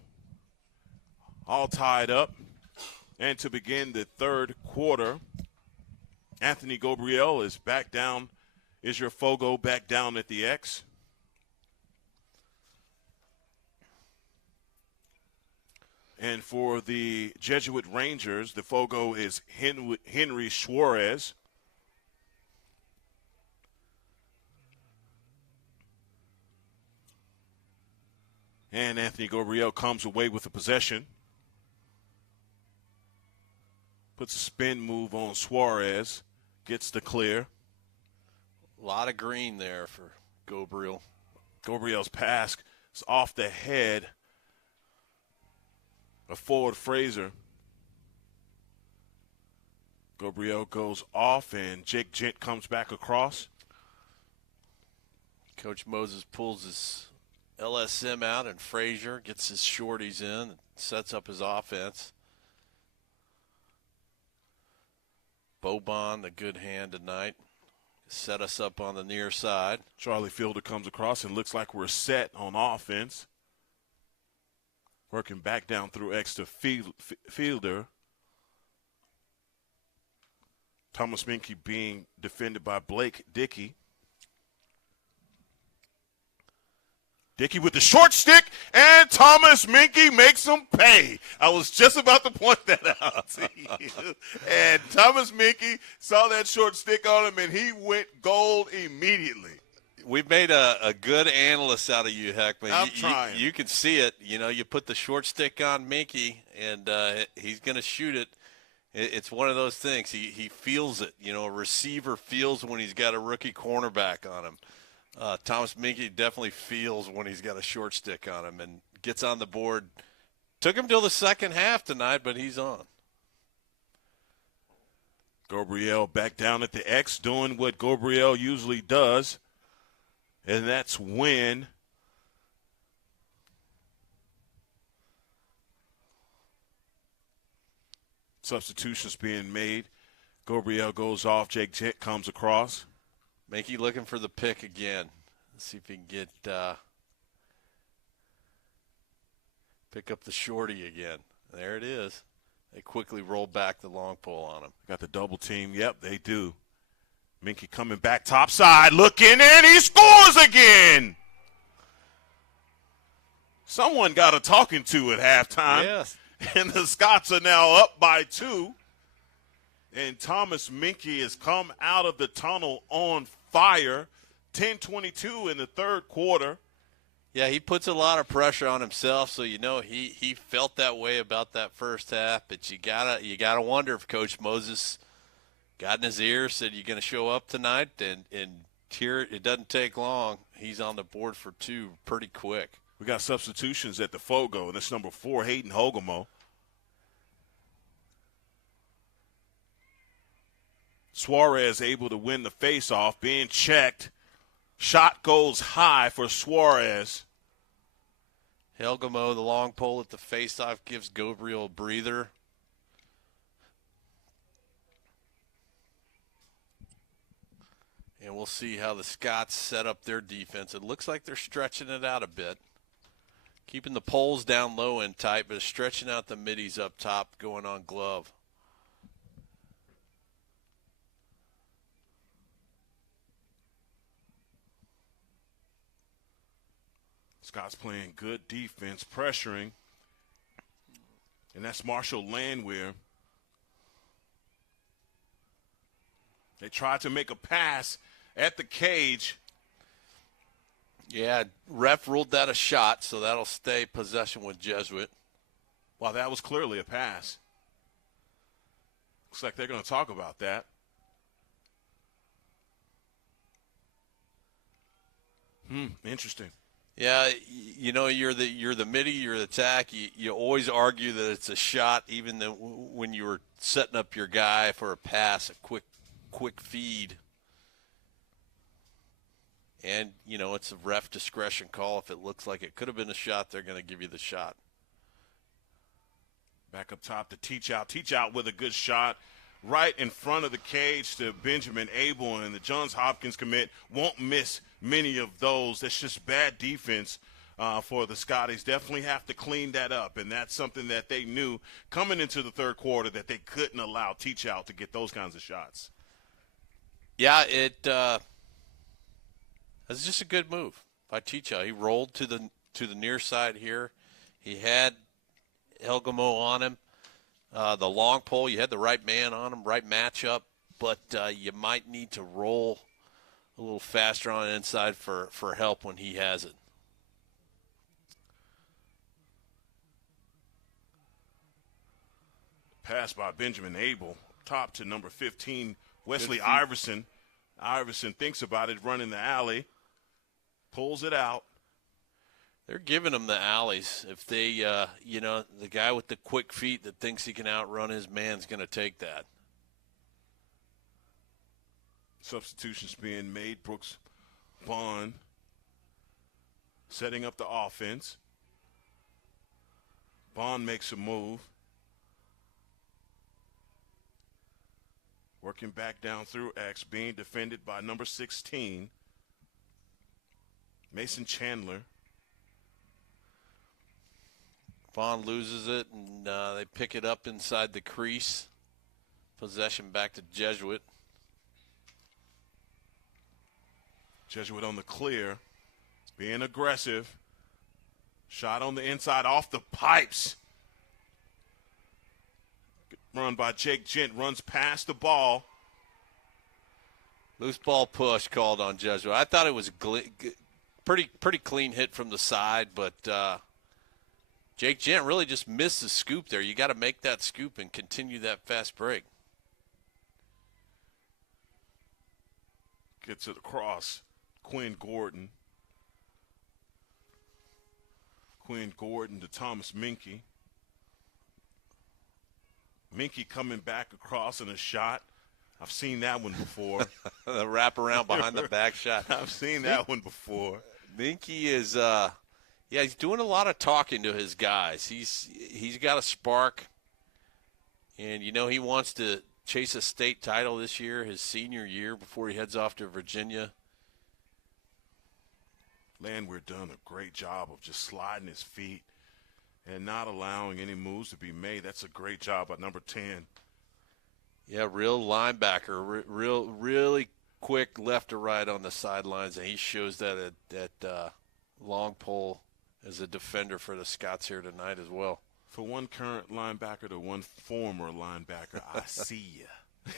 all tied up. And to begin the third quarter, Anthony Gabriel is back down. Is your Fogo back down at the X? And for the Jesuit Rangers, the Fogo is Henry Suarez. And Anthony Gabriel comes away with the possession. Puts a spin move on Suarez. Gets the clear. A lot of green there for Gabriel. Gabriel's pass is off the head of forward Fraser. Gabriel goes off, and Jake Gent comes back across. Coach Moses pulls his LSM out, and Frazier gets his shorties in and sets up his offense. Boban, the good hand tonight, set us up on the near side. Charlie Fielder comes across and looks like we're set on offense. Working back down through X to Fielder. Thomas Minke being defended by Blake Dickey. Dickey with the short stick, and Thomas Minke makes him pay. I was just about to point that out. And Thomas Minke saw that short stick on him, and he went gold immediately. We've made a good analyst out of you, Heckman. I'm trying. You can see it. You know, you put the short stick on Minke, and he's going to shoot it. It's one of those things. He feels it. You know, a receiver feels when he's got a rookie cornerback on him. Thomas Minke definitely feels when he's got a short stick on him and gets on the board. Took him till the second half tonight, but he's on. Gabriel back down at the X doing what Gabriel usually does, and that's win. Substitutions being made. Gabriel goes off. Jake Gent comes across. Minke looking for the pick again. Let's see if he can get pick up the shorty again. There it is. They quickly roll back the long pole on him. Got the double team. Yep, they do. Minke coming back topside, looking, and he scores again. Someone got a talking to at halftime. Yes. And the Scots are now up by 2. And Thomas Minke has come out of the tunnel on fire. 10:22 in the third quarter. Yeah, he puts a lot of pressure on himself, so you know he felt that way about that first half. But you gotta wonder if Coach Moses got in his ear, said you're going to show up tonight, and here it doesn't take long. He's on the board for 2 pretty quick. We got substitutions at the Fogo, and it's number 4, Hayden Hogemo. Suarez able to win the faceoff, being checked. Shot goes high for Suarez. Helgamo, the long pole at the faceoff, gives Gabriel a breather. And we'll see how the Scots set up their defense. It looks like they're stretching it out a bit. Keeping the poles down low and tight, but stretching out the middies up top, going on glove. Scott's playing good defense, pressuring. And that's Marshall Landwehr. They tried to make a pass at the cage. Yeah, ref ruled that a shot, so that'll stay possession with Jesuit. Wow, that was clearly a pass. Looks like they're going to talk about that. Interesting. Yeah, you know, you're the midi, you're the attack. You always argue that it's a shot, even when you were setting up your guy for a pass, a quick feed. And, you know, it's a ref discretion call. If it looks like it could have been a shot, they're going to give you the shot. Back up top to Teach Out. Teach Out with a good shot right in front of the cage to Benjamin Abel, and the Johns Hopkins commit won't miss many of those. That's just bad defense for the Scotties. Definitely have to clean that up, and that's something that they knew coming into the third quarter that they couldn't allow Teachout to get those kinds of shots. Yeah, it was just a good move by Teachout. He rolled to the near side here. He had Elgamo on him. The long pole, you had the right man on him, right matchup, but you might need to roll a little faster on the inside for help when he has it. Pass by Benjamin Abel, top to number 15, Wesley Iverson. Iverson thinks about it, running the alley, pulls it out. They're giving him the alleys. If they, the guy with the quick feet that thinks he can outrun his man's going to take that. Substitutions being made. Brooks Bond setting up the offense. Bond makes a move. Working back down through X, being defended by number 16, Mason Chandler. Vaughn loses it, and they pick it up inside the crease. Possession back to Jesuit. Jesuit on the clear, being aggressive. Shot on the inside off the pipes. Run by Jake Gent, runs past the ball. Loose ball push called on Jesuit. I thought it was pretty clean hit from the side, but Jake Gent really just missed the scoop there. You got to make that scoop and continue that fast break. Gets it across. Quinn Gordon. Quinn Gordon to Thomas Minky. Minky coming back across in a shot. I've seen that one before. The wraparound behind the back shot. I've seen that one before. Minky is, he's doing a lot of talking to his guys. He's got a spark, and he wants to chase a state title this year, his senior year, before he heads off to Virginia. Landwehr done a great job of just sliding his feet and not allowing any moves to be made. That's a great job by number 10. Yeah, real linebacker, really quick left to right on the sidelines, and he shows that at long pole as a defender for the Scots here tonight as well. For one current linebacker to one former linebacker, I see ya.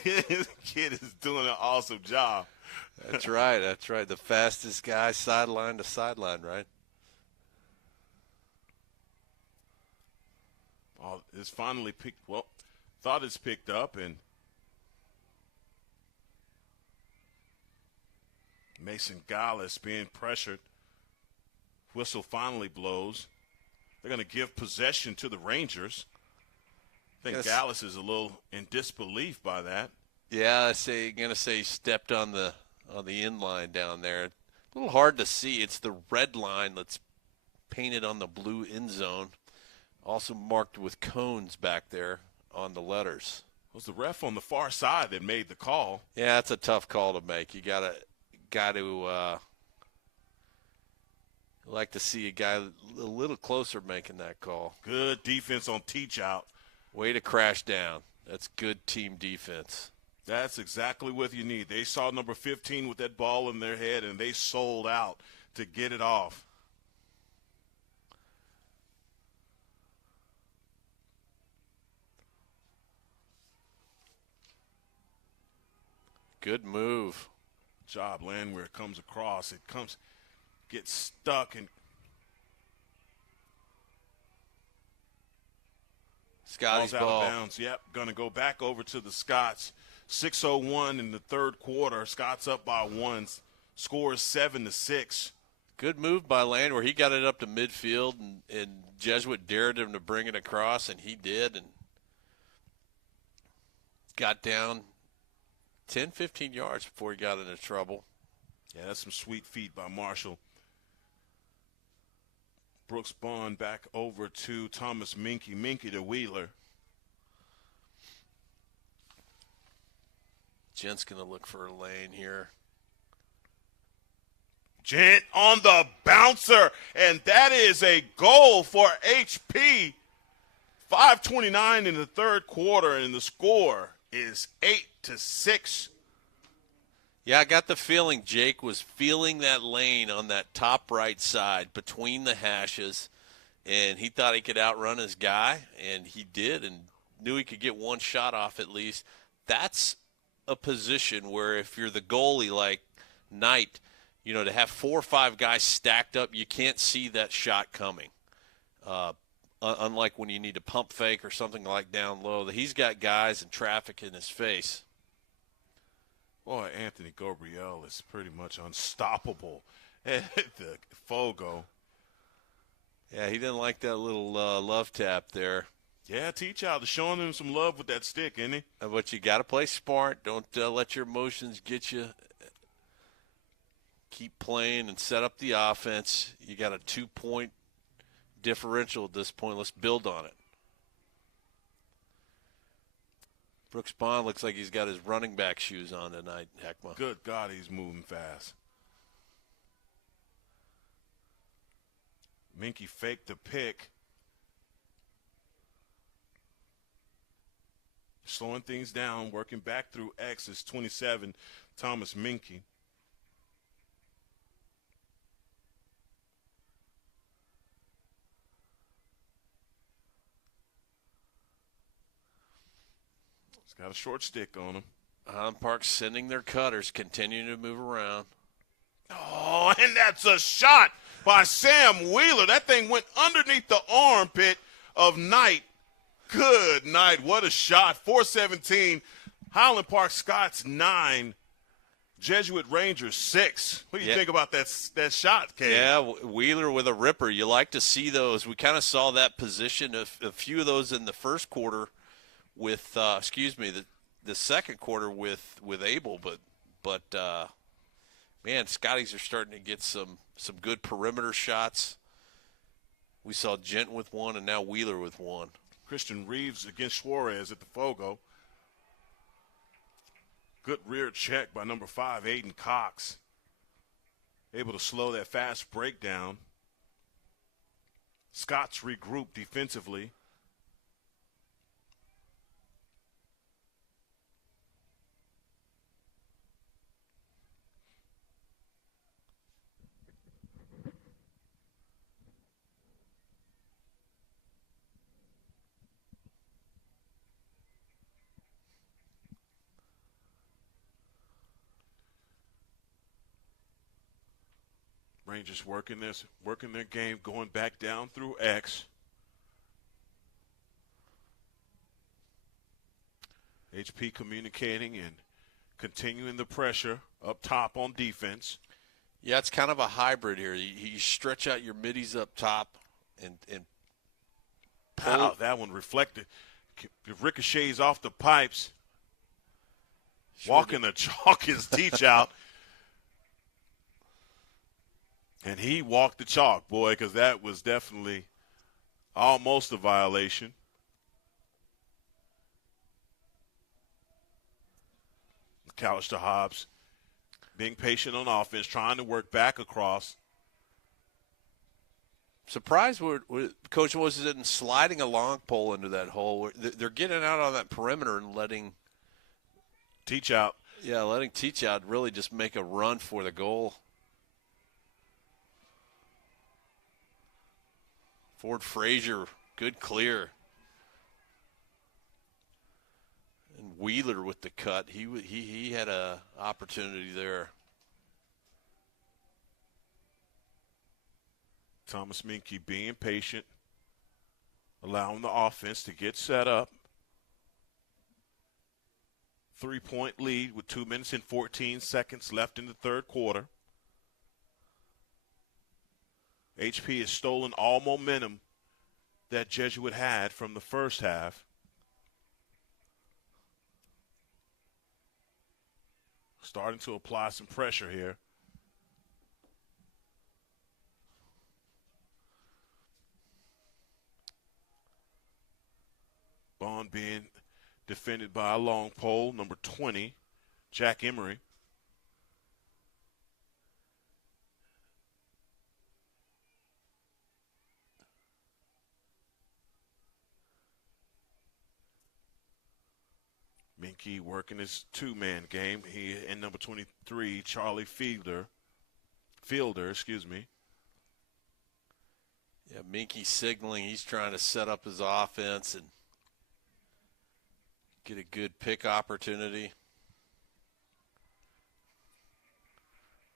This kid is doing an awesome job. That's right. The fastest guy sideline to sideline, right? It's finally thought it's picked up, and Mason Gallus being pressured. Whistle finally blows. They're going to give possession to the Rangers. I think Gallus is a little in disbelief by that. Yeah, going to say stepped on the end line down there. A little hard to see. It's the red line that's painted on the blue end zone. Also marked with cones back there on the letters. It was the ref on the far side that made the call. Yeah, it's a tough call to make. You got to like to see a guy a little closer making that call. Good defense on Teachout. Way to crash down. That's good team defense. That's exactly what you need. They saw number 15 with that ball in their head, and they sold out to get it off. Good move. Job Landwehr comes across. Gets stuck, and Scotty's out ball. Of bounds. Yep, going to go back over to the Scots. 6:01 in the third quarter. Scots up by 1. Score is 7-6. Good move by Landwehr. He got it up to midfield, and Jesuit dared him to bring it across, and he did, and got down 10, 15 yards before he got into trouble. Yeah, that's some sweet feet by Marshall. Brooks Bond back over to Thomas Minky. Minky to Wheeler. Gent's going to look for a lane here. Gent on the bouncer, and that is a goal for HP. 5:29 in the third quarter, and the score is 8-6. Yeah, I got the feeling Jake was feeling that lane on that top right side between the hashes, and he thought he could outrun his guy, and he did, and knew he could get one shot off at least. That's a position where if you're the goalie like Knight, to have 4 or 5 guys stacked up, you can't see that shot coming. Unlike when you need to pump fake or something like down low, he's got guys and traffic in his face. Boy, Anthony Gabriel is pretty much unstoppable at the Fogo. Yeah, he didn't like that little love tap there. Yeah, T-Child is showing him some love with that stick, isn't he? But you got to play smart. Don't let your emotions get you. Keep playing and set up the offense. You got a 2-point differential at this point. Let's build on it. Brooks Bond looks like he's got his running back shoes on tonight, Heckma. Good God, he's moving fast. Minky faked the pick. Slowing things down, working back through X is 27, Thomas Minky. He's got a short stick on him. Highland Park sending their cutters, continuing to move around. Oh, and that's a shot by Sam Wheeler. That thing went underneath the armpit of Knight. Good night. What a shot. 417. Highland Park Scots 9. Jesuit Rangers 6. What do you think about that shot, Kay? Yeah, Wheeler with a ripper. You like to see those. We kind of saw that position, a few of those in the first quarter with, the second quarter with Abel. But man, Scotties are starting to get some good perimeter shots. We saw Gent with one and now Wheeler with one. Christian Reeves against Suarez at the Fogo. Good rear check by number 5, Aiden Cox. Able to slow that fast breakdown. Scots regroup defensively. Rangers working their game, going back down through X. HP communicating and continuing the pressure up top on defense. Yeah, it's kind of a hybrid here. You stretch out your middies up top and pull. That one reflected. Ricochets off the pipes. Sure walking the chalk is teach out. And he walked the chalk, boy, because that was definitely almost a violation. McAllister Hobbs being patient on offense, trying to work back across. Surprised where Coach Moses isn't sliding a long pole into that hole. They're getting out on that perimeter and letting Teach out. Yeah, letting Teach out really just make a run for the goal. Ford Frazier, good clear. And Wheeler with the cut. He had a opportunity there. Thomas Minky being patient, allowing the offense to get set up. 3-point lead with 2 minutes and 14 seconds left in the third quarter. HP has stolen all momentum that Jesuit had from the first half. Starting to apply some pressure here. Bond being defended by a long pole, number 20, Jack Emery. Minky working his two-man game. He and number 23, Charlie Fielder, excuse me. Yeah, Minky signaling he's trying to set up his offense and get a good pick opportunity.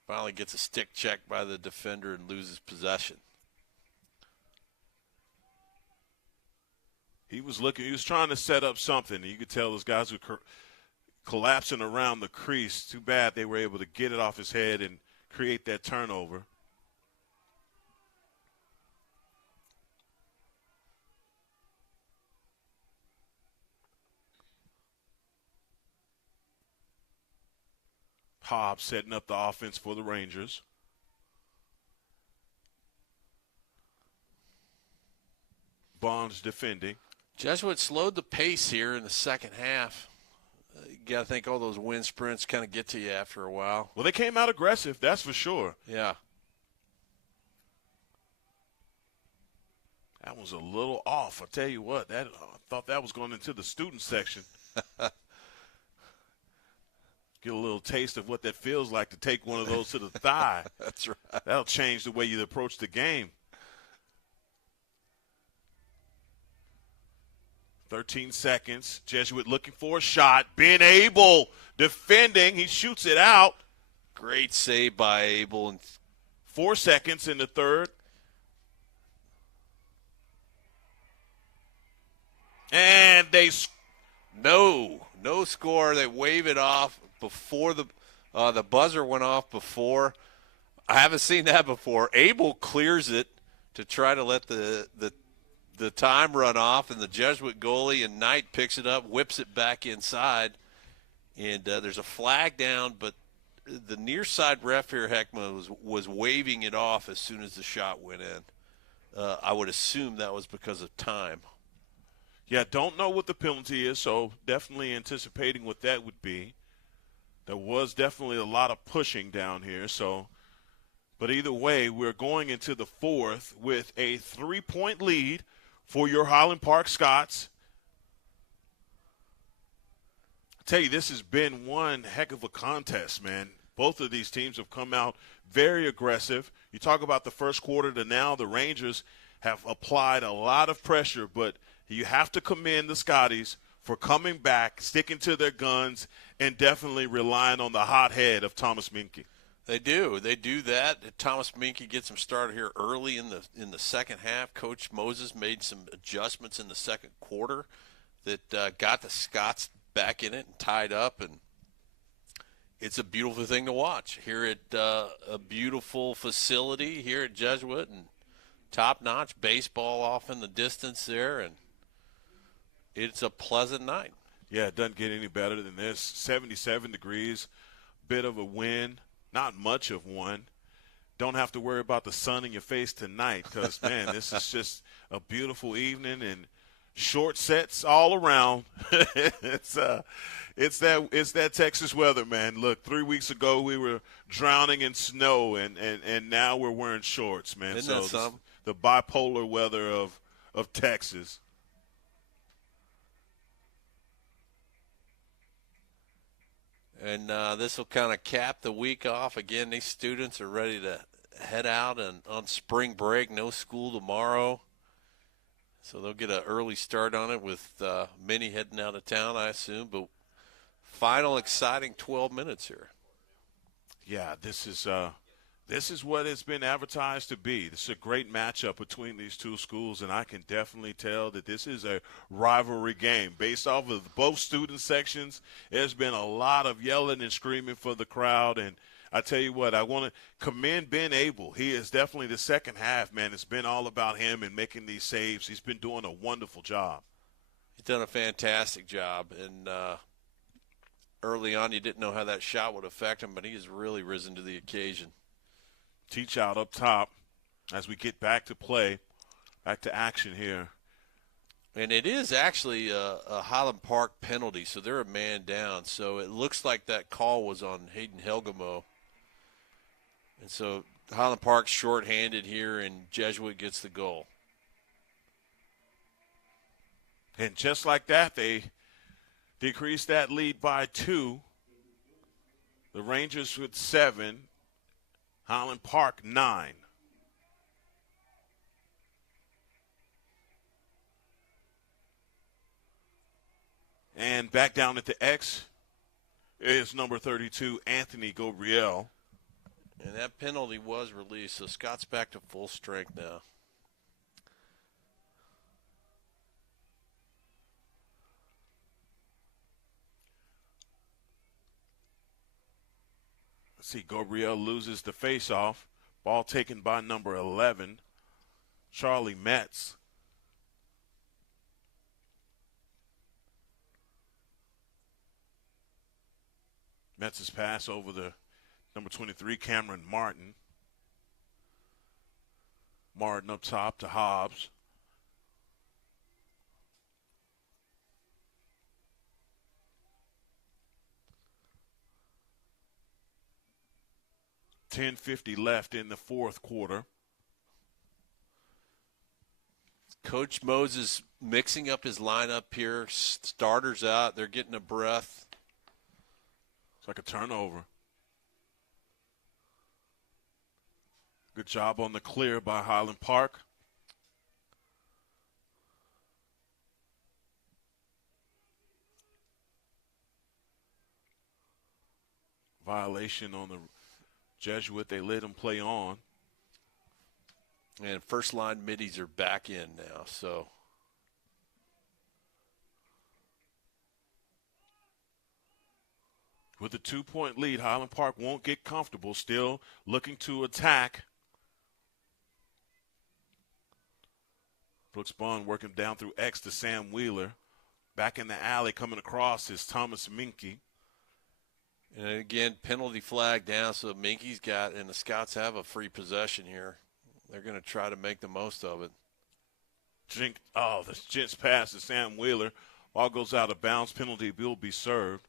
Finally gets a stick check by the defender and loses possession. He was trying to set up something. You could tell those guys were collapsing around the crease. Too bad they were able to get it off his head and create that turnover. Hobbs setting up the offense for the Rangers. Bonds defending. Jesuit slowed the pace here in the second half. You got to think all those wind sprints kind of get to you after a while. Well, they came out aggressive, that's for sure. Yeah. That was a little off. I tell you what, I thought that was going into the student section. Get a little taste of what that feels like to take one of those to the thigh. That's right. That'll change the way you approach the game. 13 seconds. Jesuit looking for a shot. Ben Abel defending. He shoots it out. Great save by Abel. And 4 seconds in the third. And no score. They wave it off before the buzzer went off before. I haven't seen that before. Abel clears it to try to let the time run off, and the Jesuit goalie and Knight picks it up, whips it back inside, and there's a flag down, but the near side ref here, Heckma, was waving it off as soon as the shot went in. I would assume that was because of time. Yeah, don't know what the penalty is, so definitely anticipating what that would be. There was definitely a lot of pushing down here, but either way, we're going into the fourth with a 3-point lead for your Highland Park Scots. I tell you, this has been one heck of a contest, man. Both of these teams have come out very aggressive. You talk about the first quarter to now, the Rangers have applied a lot of pressure, but you have to commend the Scotties for coming back, sticking to their guns, and definitely relying on the hot head of Thomas Minky. They do that. Thomas Minky gets him started here early in the second half. Coach Moses made some adjustments in the second quarter that got the Scots back in it and tied up, and it's a beautiful thing to watch here at a beautiful facility here at Jesuit, and top-notch baseball off in the distance there, and it's a pleasant night. Yeah, it doesn't get any better than this. 77 degrees, bit of a wind, not much of one. Don't have to worry about the sun in your face tonight because, man, this is just a beautiful evening and short sets all around. It's that Texas weather, man. Look, 3 weeks ago we were drowning in snow, and now we're wearing shorts, man. Isn't that something? The bipolar weather of Texas. And this will kind of cap the week off. Again, these students are ready to head out and on spring break. No school tomorrow. So they'll get an early start on it with many heading out of town, I assume. But final exciting 12 minutes here. Yeah, this is what it's been advertised to be. This is a great matchup between these two schools, and I can definitely tell that this is a rivalry game. Based off of both student sections, there's been a lot of yelling and screaming for the crowd, and I tell you what, I want to commend Ben Abel. He is definitely the second half, man. It's been all about him and making these saves. He's been doing a wonderful job. He's done a fantastic job, and early on you didn't know how that shot would affect him, but he has really risen to the occasion. Teach out up top as we get back to play, back to action here. And it is actually a Highland Park penalty, so they're a man down. So it looks like that call was on Hayden Helgamo. And so Highland Park's shorthanded here, and Jesuit gets the goal. And just like that, they decreased that lead by 2. The Rangers with 7, Highland Park 9. And back down at the X is number 32, Anthony Gabriel. And that penalty was released, so Scott's back to full strength now. Let's see, Gabriel loses the faceoff. Ball taken by number 11, Charlie Metz. Metz's pass over the number 23, Cameron Martin. Martin up top to Hobbs. .50 left in the fourth quarter. Coach Moses mixing up his lineup here. Starters out. They're getting a breath. It's like a turnover. Good job on the clear by Highland Park. Violation on the Jesuit. They let him play on. And first line middies are back in now, so. With a 2-point lead, Highland Park won't get comfortable, still looking to attack. Brooks Bond working down through X to Sam Wheeler. Back in the alley coming across is Thomas Minke. And again, penalty flag down, so Minke's got, and the Scots have a free possession here. They're going to try to make the most of it. The Gents pass to Sam Wheeler. Ball goes out of bounds. Penalty will be served.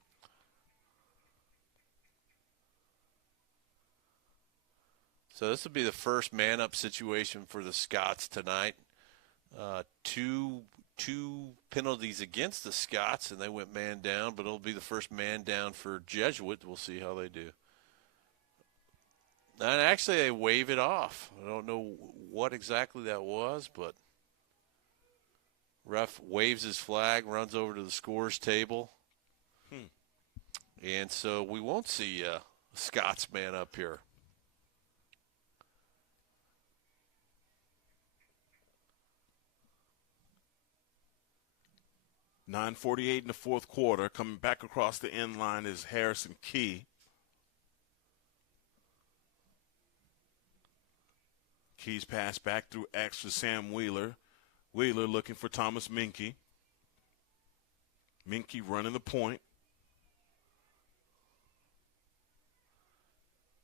So this will be the first man-up situation for the Scots tonight. Two penalties against the Scots, and they went man down, but it'll be the first man down for Jesuit. We'll see how they do. And actually, they wave it off. I don't know what exactly that was, but ref waves his flag, runs over to the scores table. And so we won't see a Scots man up here. .48 in the fourth quarter. Coming back across the end line is Harrison Key. Key's pass back through X to Sam Wheeler. Wheeler looking for Thomas Minke. Minke running the point.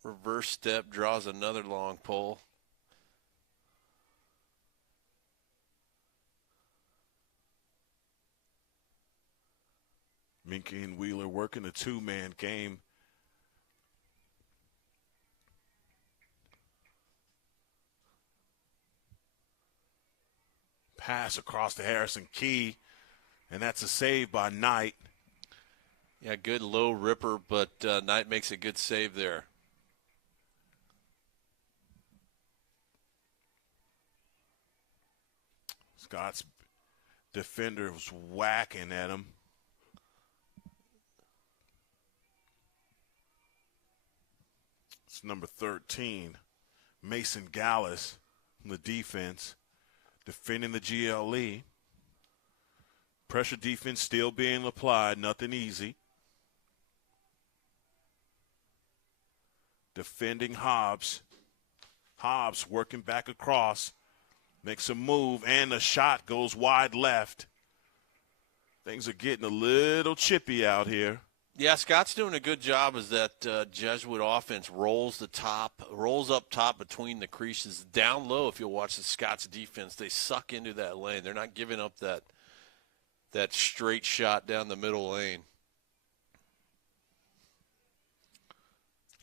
Reverse step, draws another long pole. Minke and Wheeler working a two-man game. Pass across to Harrison Key, and that's a save by Knight. Yeah, good low ripper, but Knight makes a good save there. Scott's defender was whacking at him. It's number 13, Mason Gallus from the defense, defending the GLE. Pressure defense still being applied, nothing easy. Defending Hobbs. Hobbs working back across, makes a move, and the shot goes wide left. Things are getting a little chippy out here. Yeah, Scott's doing a good job as that Jesuit offense rolls up top between the creases. Down low, if you'll watch the Scots defense, they suck into that lane. They're not giving up that straight shot down the middle lane.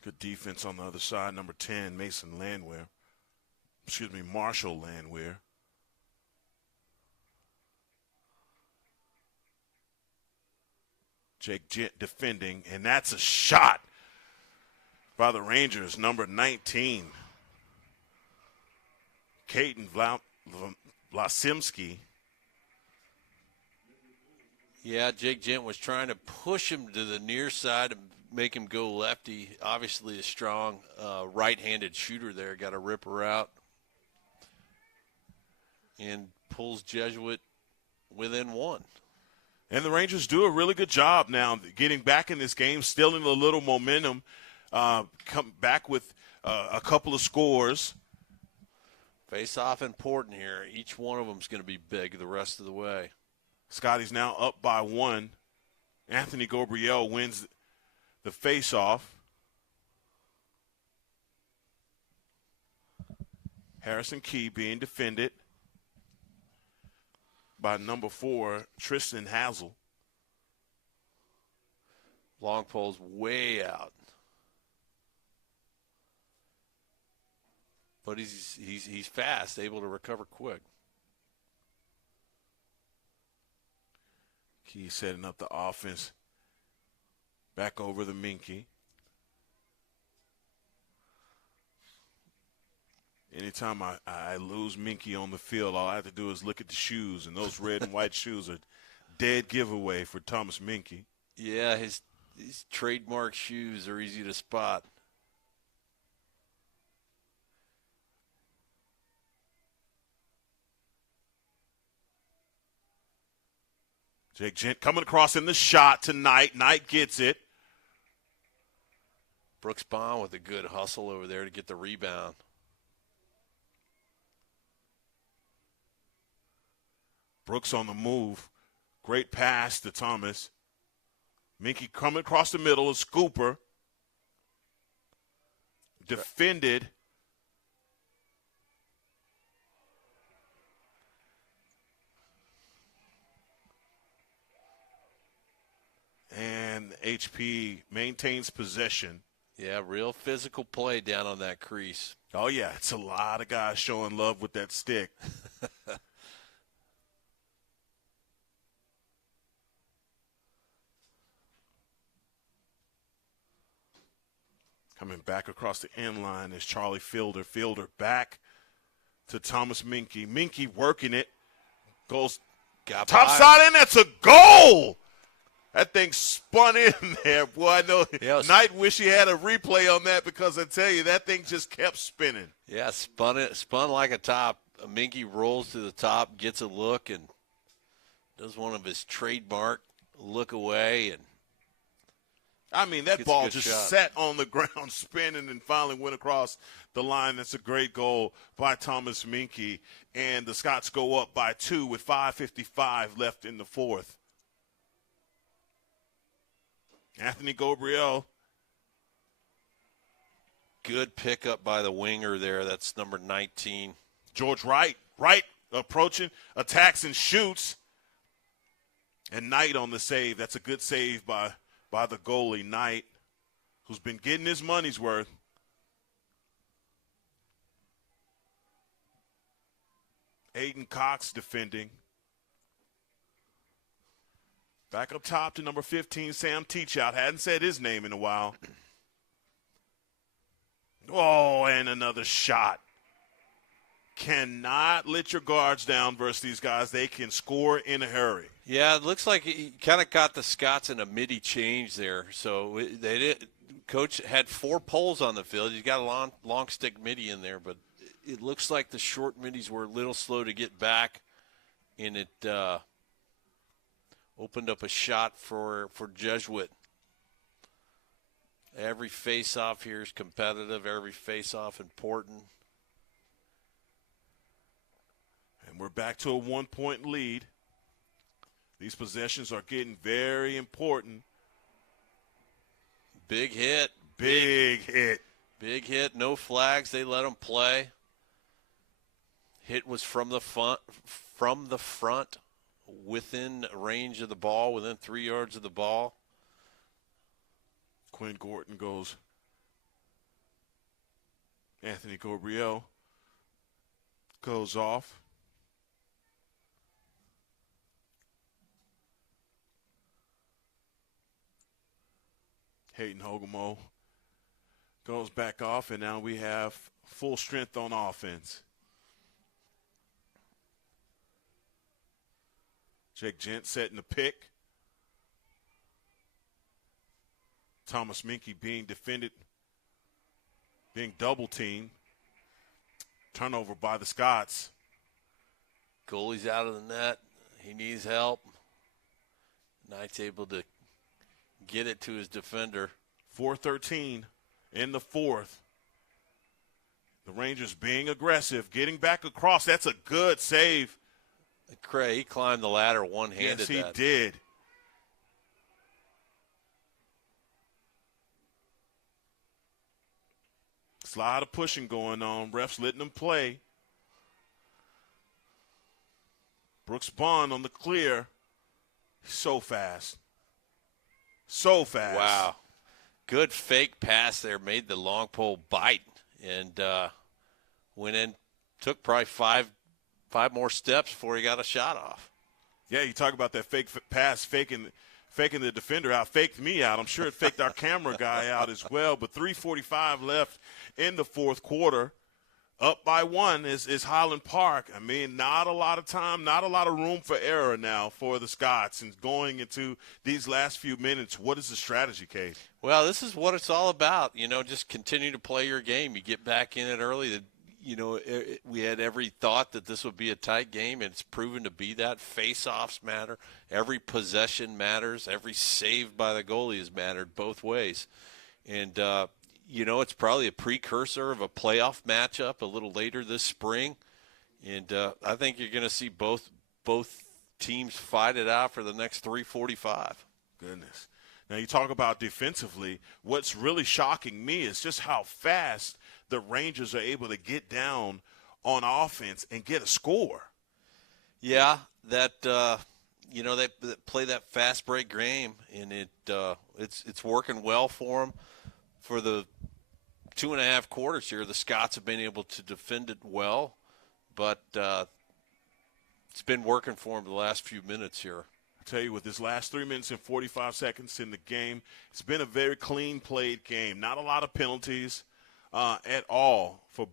Good defense on the other side, number 10, Marshall Landwehr. Jake Gent defending, and that's a shot by the Rangers, number 19. Caden Vlasimski. Yeah, Jake Gent was trying to push him to the near side and make him go lefty. Obviously a strong right-handed shooter there. Got a ripper out and pulls Jesuit within one. And the Rangers do a really good job now getting back in this game, stealing a little momentum, come back with a couple of scores. Face-off important here. Each one of them is going to be big the rest of the way. Scotty's now up by 1. Anthony Gabriel wins the face-off. Harrison Key being defended by number 4, Tristan Hazel. Long pole's way out. But he's fast, able to recover quick. Key setting up the offense back over the Minky. Anytime I lose Minky on the field, all I have to do is look at the shoes, and those red and white shoes are dead giveaway for Thomas Minky. Yeah, his trademark shoes are easy to spot. Jake Gent coming across in the shot tonight. Knight gets it. Brooks Bond with a good hustle over there to get the rebound. Brooks on the move. Great pass to Thomas. Minky coming across the middle, a scooper. Defended. And HP maintains possession. Yeah, real physical play down on that crease. Oh, yeah, it's a lot of guys showing love with that stick. Coming back across the end line is Charlie Fielder. Fielder back to Thomas Minky. Minky working it. Goes top side in. That's a goal. That thing spun in there. Boy, I know Knight wish he had a replay on that because I tell you, that thing just kept spinning. Yeah, spun like a top. Minky rolls to the top, gets a look, and does one of his trademark look away. And I mean, that ball just sat on the ground spinning and finally went across the line. That's a great goal by Thomas Minky. And the Scots go up by 2 with 5:55 left in the fourth. Anthony Gabriel. Good pickup by the winger there. That's number 19. George Wright approaching, attacks and shoots. And Knight on the save. That's a good save by the goalie, Knight, who's been getting his money's worth. Aiden Cox defending. Back up top to number 15, Sam Teachout. Hadn't said his name in a while. Oh, and another shot. Cannot let your guards down versus these guys. They can score in a hurry. Yeah, it looks like he kind of got the Scots in a midi change there. So they did. Coach had 4 poles on the field. He's got a long stick midi in there, but it looks like the short middies were a little slow to get back, and it opened up a shot for Jesuit. Every face-off here is competitive. Every face-off important. And we're back to a 1-point lead. These possessions are getting very important. Big hit. Big hit. Big hit. No flags. They let them play. Hit was from the front, within range of the ball, within 3 yards of the ball. Quinn Gorton goes. Anthony Gabriel goes off. Hayden Hogemo goes back off, and now we have full strength on offense. Jake Gent setting the pick. Thomas Minky being defended, being double-teamed. Turnover by the Scots. Goalie's out of the net. He needs help. Knight's able to get it to his defender. 4:13 in the fourth. The Rangers being aggressive, getting back across. That's a good save. Cray, he climbed the ladder one-handed. Yes, he did. There's a lot of pushing going on. Refs letting them play. Brooks Bond on the clear. So fast. So fast. Wow. Good fake pass there. Made the long pole bite and went in. Took probably five more steps before he got a shot off. Yeah, you talk about that fake pass, faking the defender out, faked me out. I'm sure it faked our camera guy out as well. But 3:45 left in the fourth quarter. Up by one is Highland Park. I mean, not a lot of time, not a lot of room for error now for the Scots. And going into these last few minutes, what is the strategy, Kate? Well, this is what it's all about. Just continue to play your game. You get back in it early. We had every thought that this would be a tight game, and it's proven to be that. Face-offs matter. Every possession matters. Every save by the goalie has mattered both ways. And, it's probably a precursor of a playoff matchup a little later this spring. And I think you're going to see both teams fight it out for the next 3:45. Goodness. Now, you talk about defensively. What's really shocking me is just how fast the Rangers are able to get down on offense and get a score. Yeah, that they play that fast break game, and it's working well for them. For the 2.5 quarters here, the Scots have been able to defend it well, but it's been working for them the last few minutes here. I tell you, with this last 3 minutes and 45 seconds in the game, it's been a very clean played game. Not a lot of penalties at all for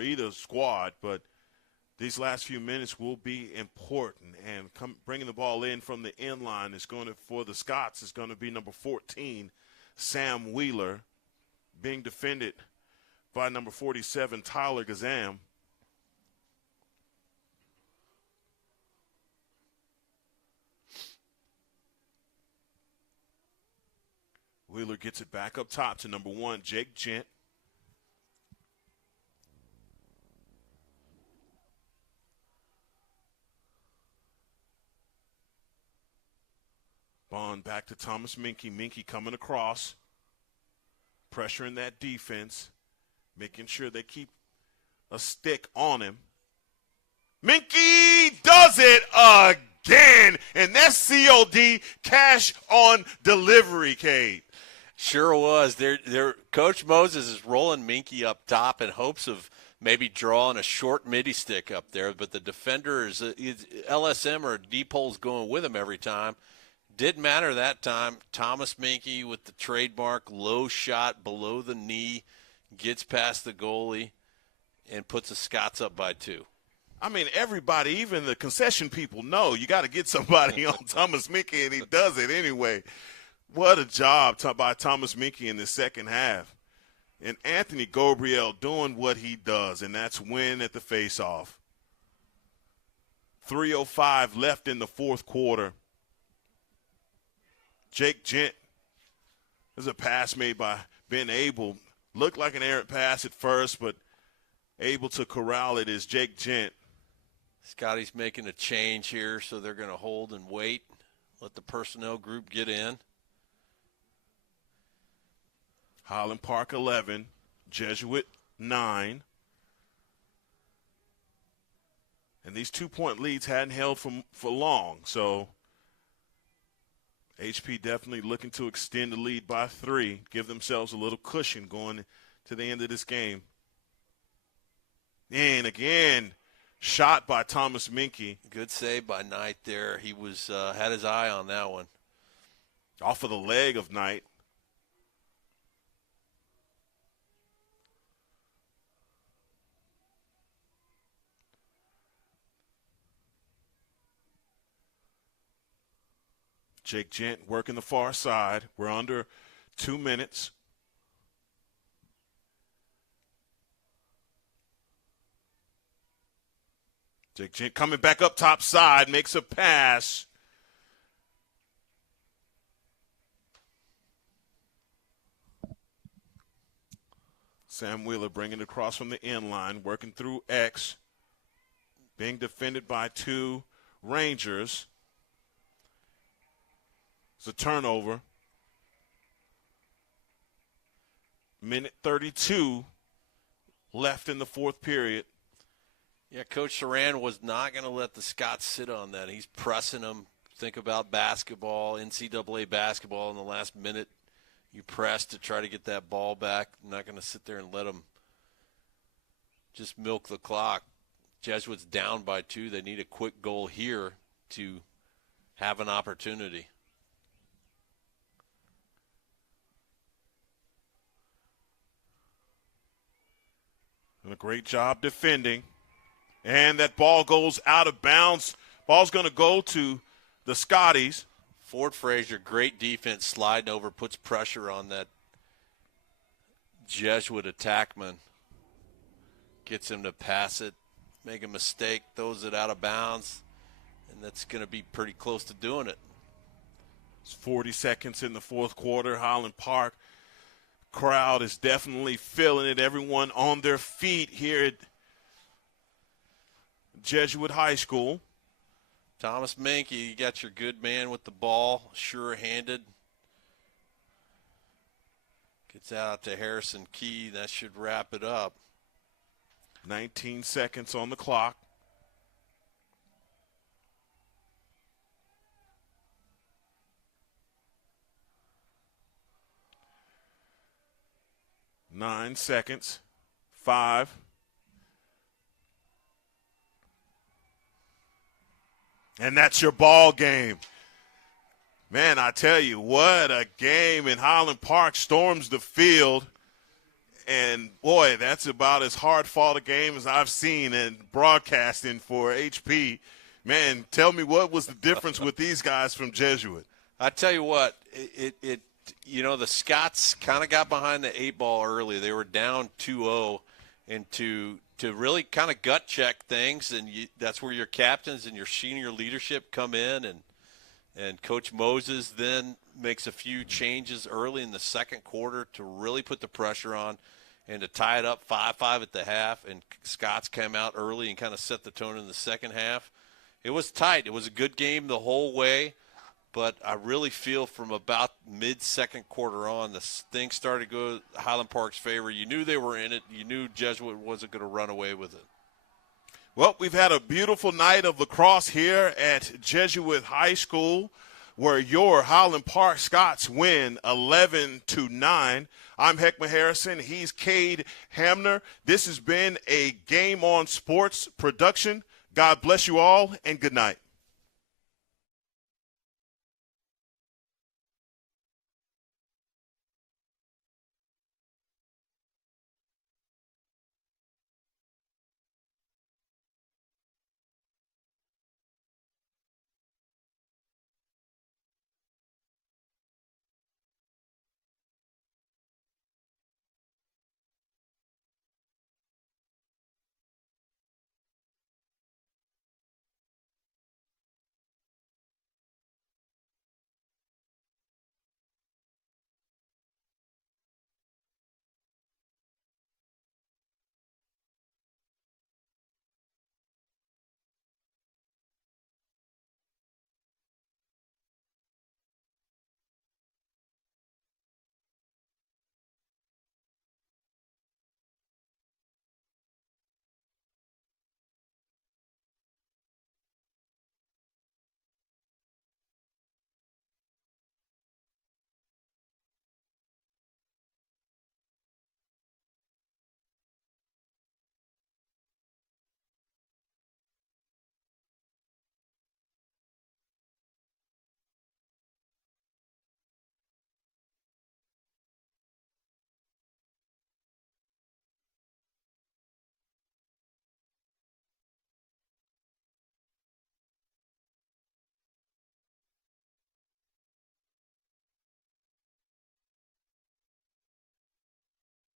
either squad, but these last few minutes will be important. And bringing the ball in from the end line for the Scots is going to be number 14, Sam Wheeler, being defended by number 47, Tyler Gazam. Wheeler gets it back up top to number 1, Jake Gent. Bond back to Thomas Minky. Minky coming across. Pressuring that defense, making sure they keep a stick on him. Minky does it again, and that's COD, cash on delivery, Cade. Sure was. Coach Moses is rolling Minky up top in hopes of maybe drawing a short midi stick up there, but the defender is LSM or D-pole's going with him every time. Didn't matter that time. Thomas Minky with the trademark low shot below the knee, gets past the goalie, and puts the Scots up by 2. I mean, everybody, even the concession people, know you got to get somebody on Thomas Minky, and he does it anyway. What a job by Thomas Minky in the second half. And Anthony Gabriel doing what he does, and that's win at the face-off. 3:05 left in the fourth quarter. Jake Gent. There's a pass made by Ben Abel. Looked like an errant pass at first, but able to corral it is Jake Gent. Scotty's making a change here, so they're going to hold and wait. Let the personnel group get in. Highland Park 11, Jesuit 9. And these 2-point leads hadn't held for long, so HP definitely looking to extend the lead by 3, give themselves a little cushion going to the end of this game. And again, shot by Thomas Minky. Good save by Knight there. He was had his eye on that one. Off of the leg of Knight. Jake Gent working the far side. We're under 2 minutes. Jake Gent coming back up top side, makes a pass. Sam Wheeler bringing it across from the end line, working through X, being defended by 2 Rangers. It's a turnover. Minute 32 left in the fourth period. Yeah, Coach Saran was not going to let the Scots sit on that. He's pressing them. Think about basketball, NCAA basketball in the last minute. You press to try to get that ball back. You're not going to sit there and let them just milk the clock. Jesuits down by 2. They need a quick goal here to have an opportunity. And a great job defending. And that ball goes out of bounds. Ball's going to go to the Scotties. Ford Frazier, great defense, sliding over, puts pressure on that Jesuit attackman. Gets him to pass it, make a mistake, throws it out of bounds, and that's going to be pretty close to doing it. It's 40 seconds in the fourth quarter. Highland Park crowd is definitely feeling it. Everyone on their feet here at Jesuit High School. Thomas Menke, you got your good man with the ball, sure-handed. Gets out to Harrison Key. That should wrap it up. 19 seconds on the clock. Nine seconds. 5. And that's your ball game. Man, I tell you, what a game. And Highland Park storms the field. And, boy, that's about as hard-fought a game as I've seen in broadcasting for HP. Man, tell me, what was the difference with these guys from Jesuit? I tell you what, the Scots kind of got behind the 8 ball early. They were down 2-0, and to really kind of gut check things, and that's where your captains and your senior leadership come in, and Coach Moses then makes a few changes early in the second quarter to really put the pressure on and to tie it up 5-5 at the half, and Scots came out early and kind of set the tone in the second half. It was tight. It was a good game the whole way, but I really feel from about mid-second quarter on, things started to go Highland Park's favor. You knew they were in it. You knew Jesuit wasn't going to run away with it. Well, we've had a beautiful night of lacrosse here at Jesuit High School, where your Highland Park Scots win 11-9. I'm Heckma Harrison. He's Cade Hamner. This has been a Game On Sports production. God bless you all, and good night.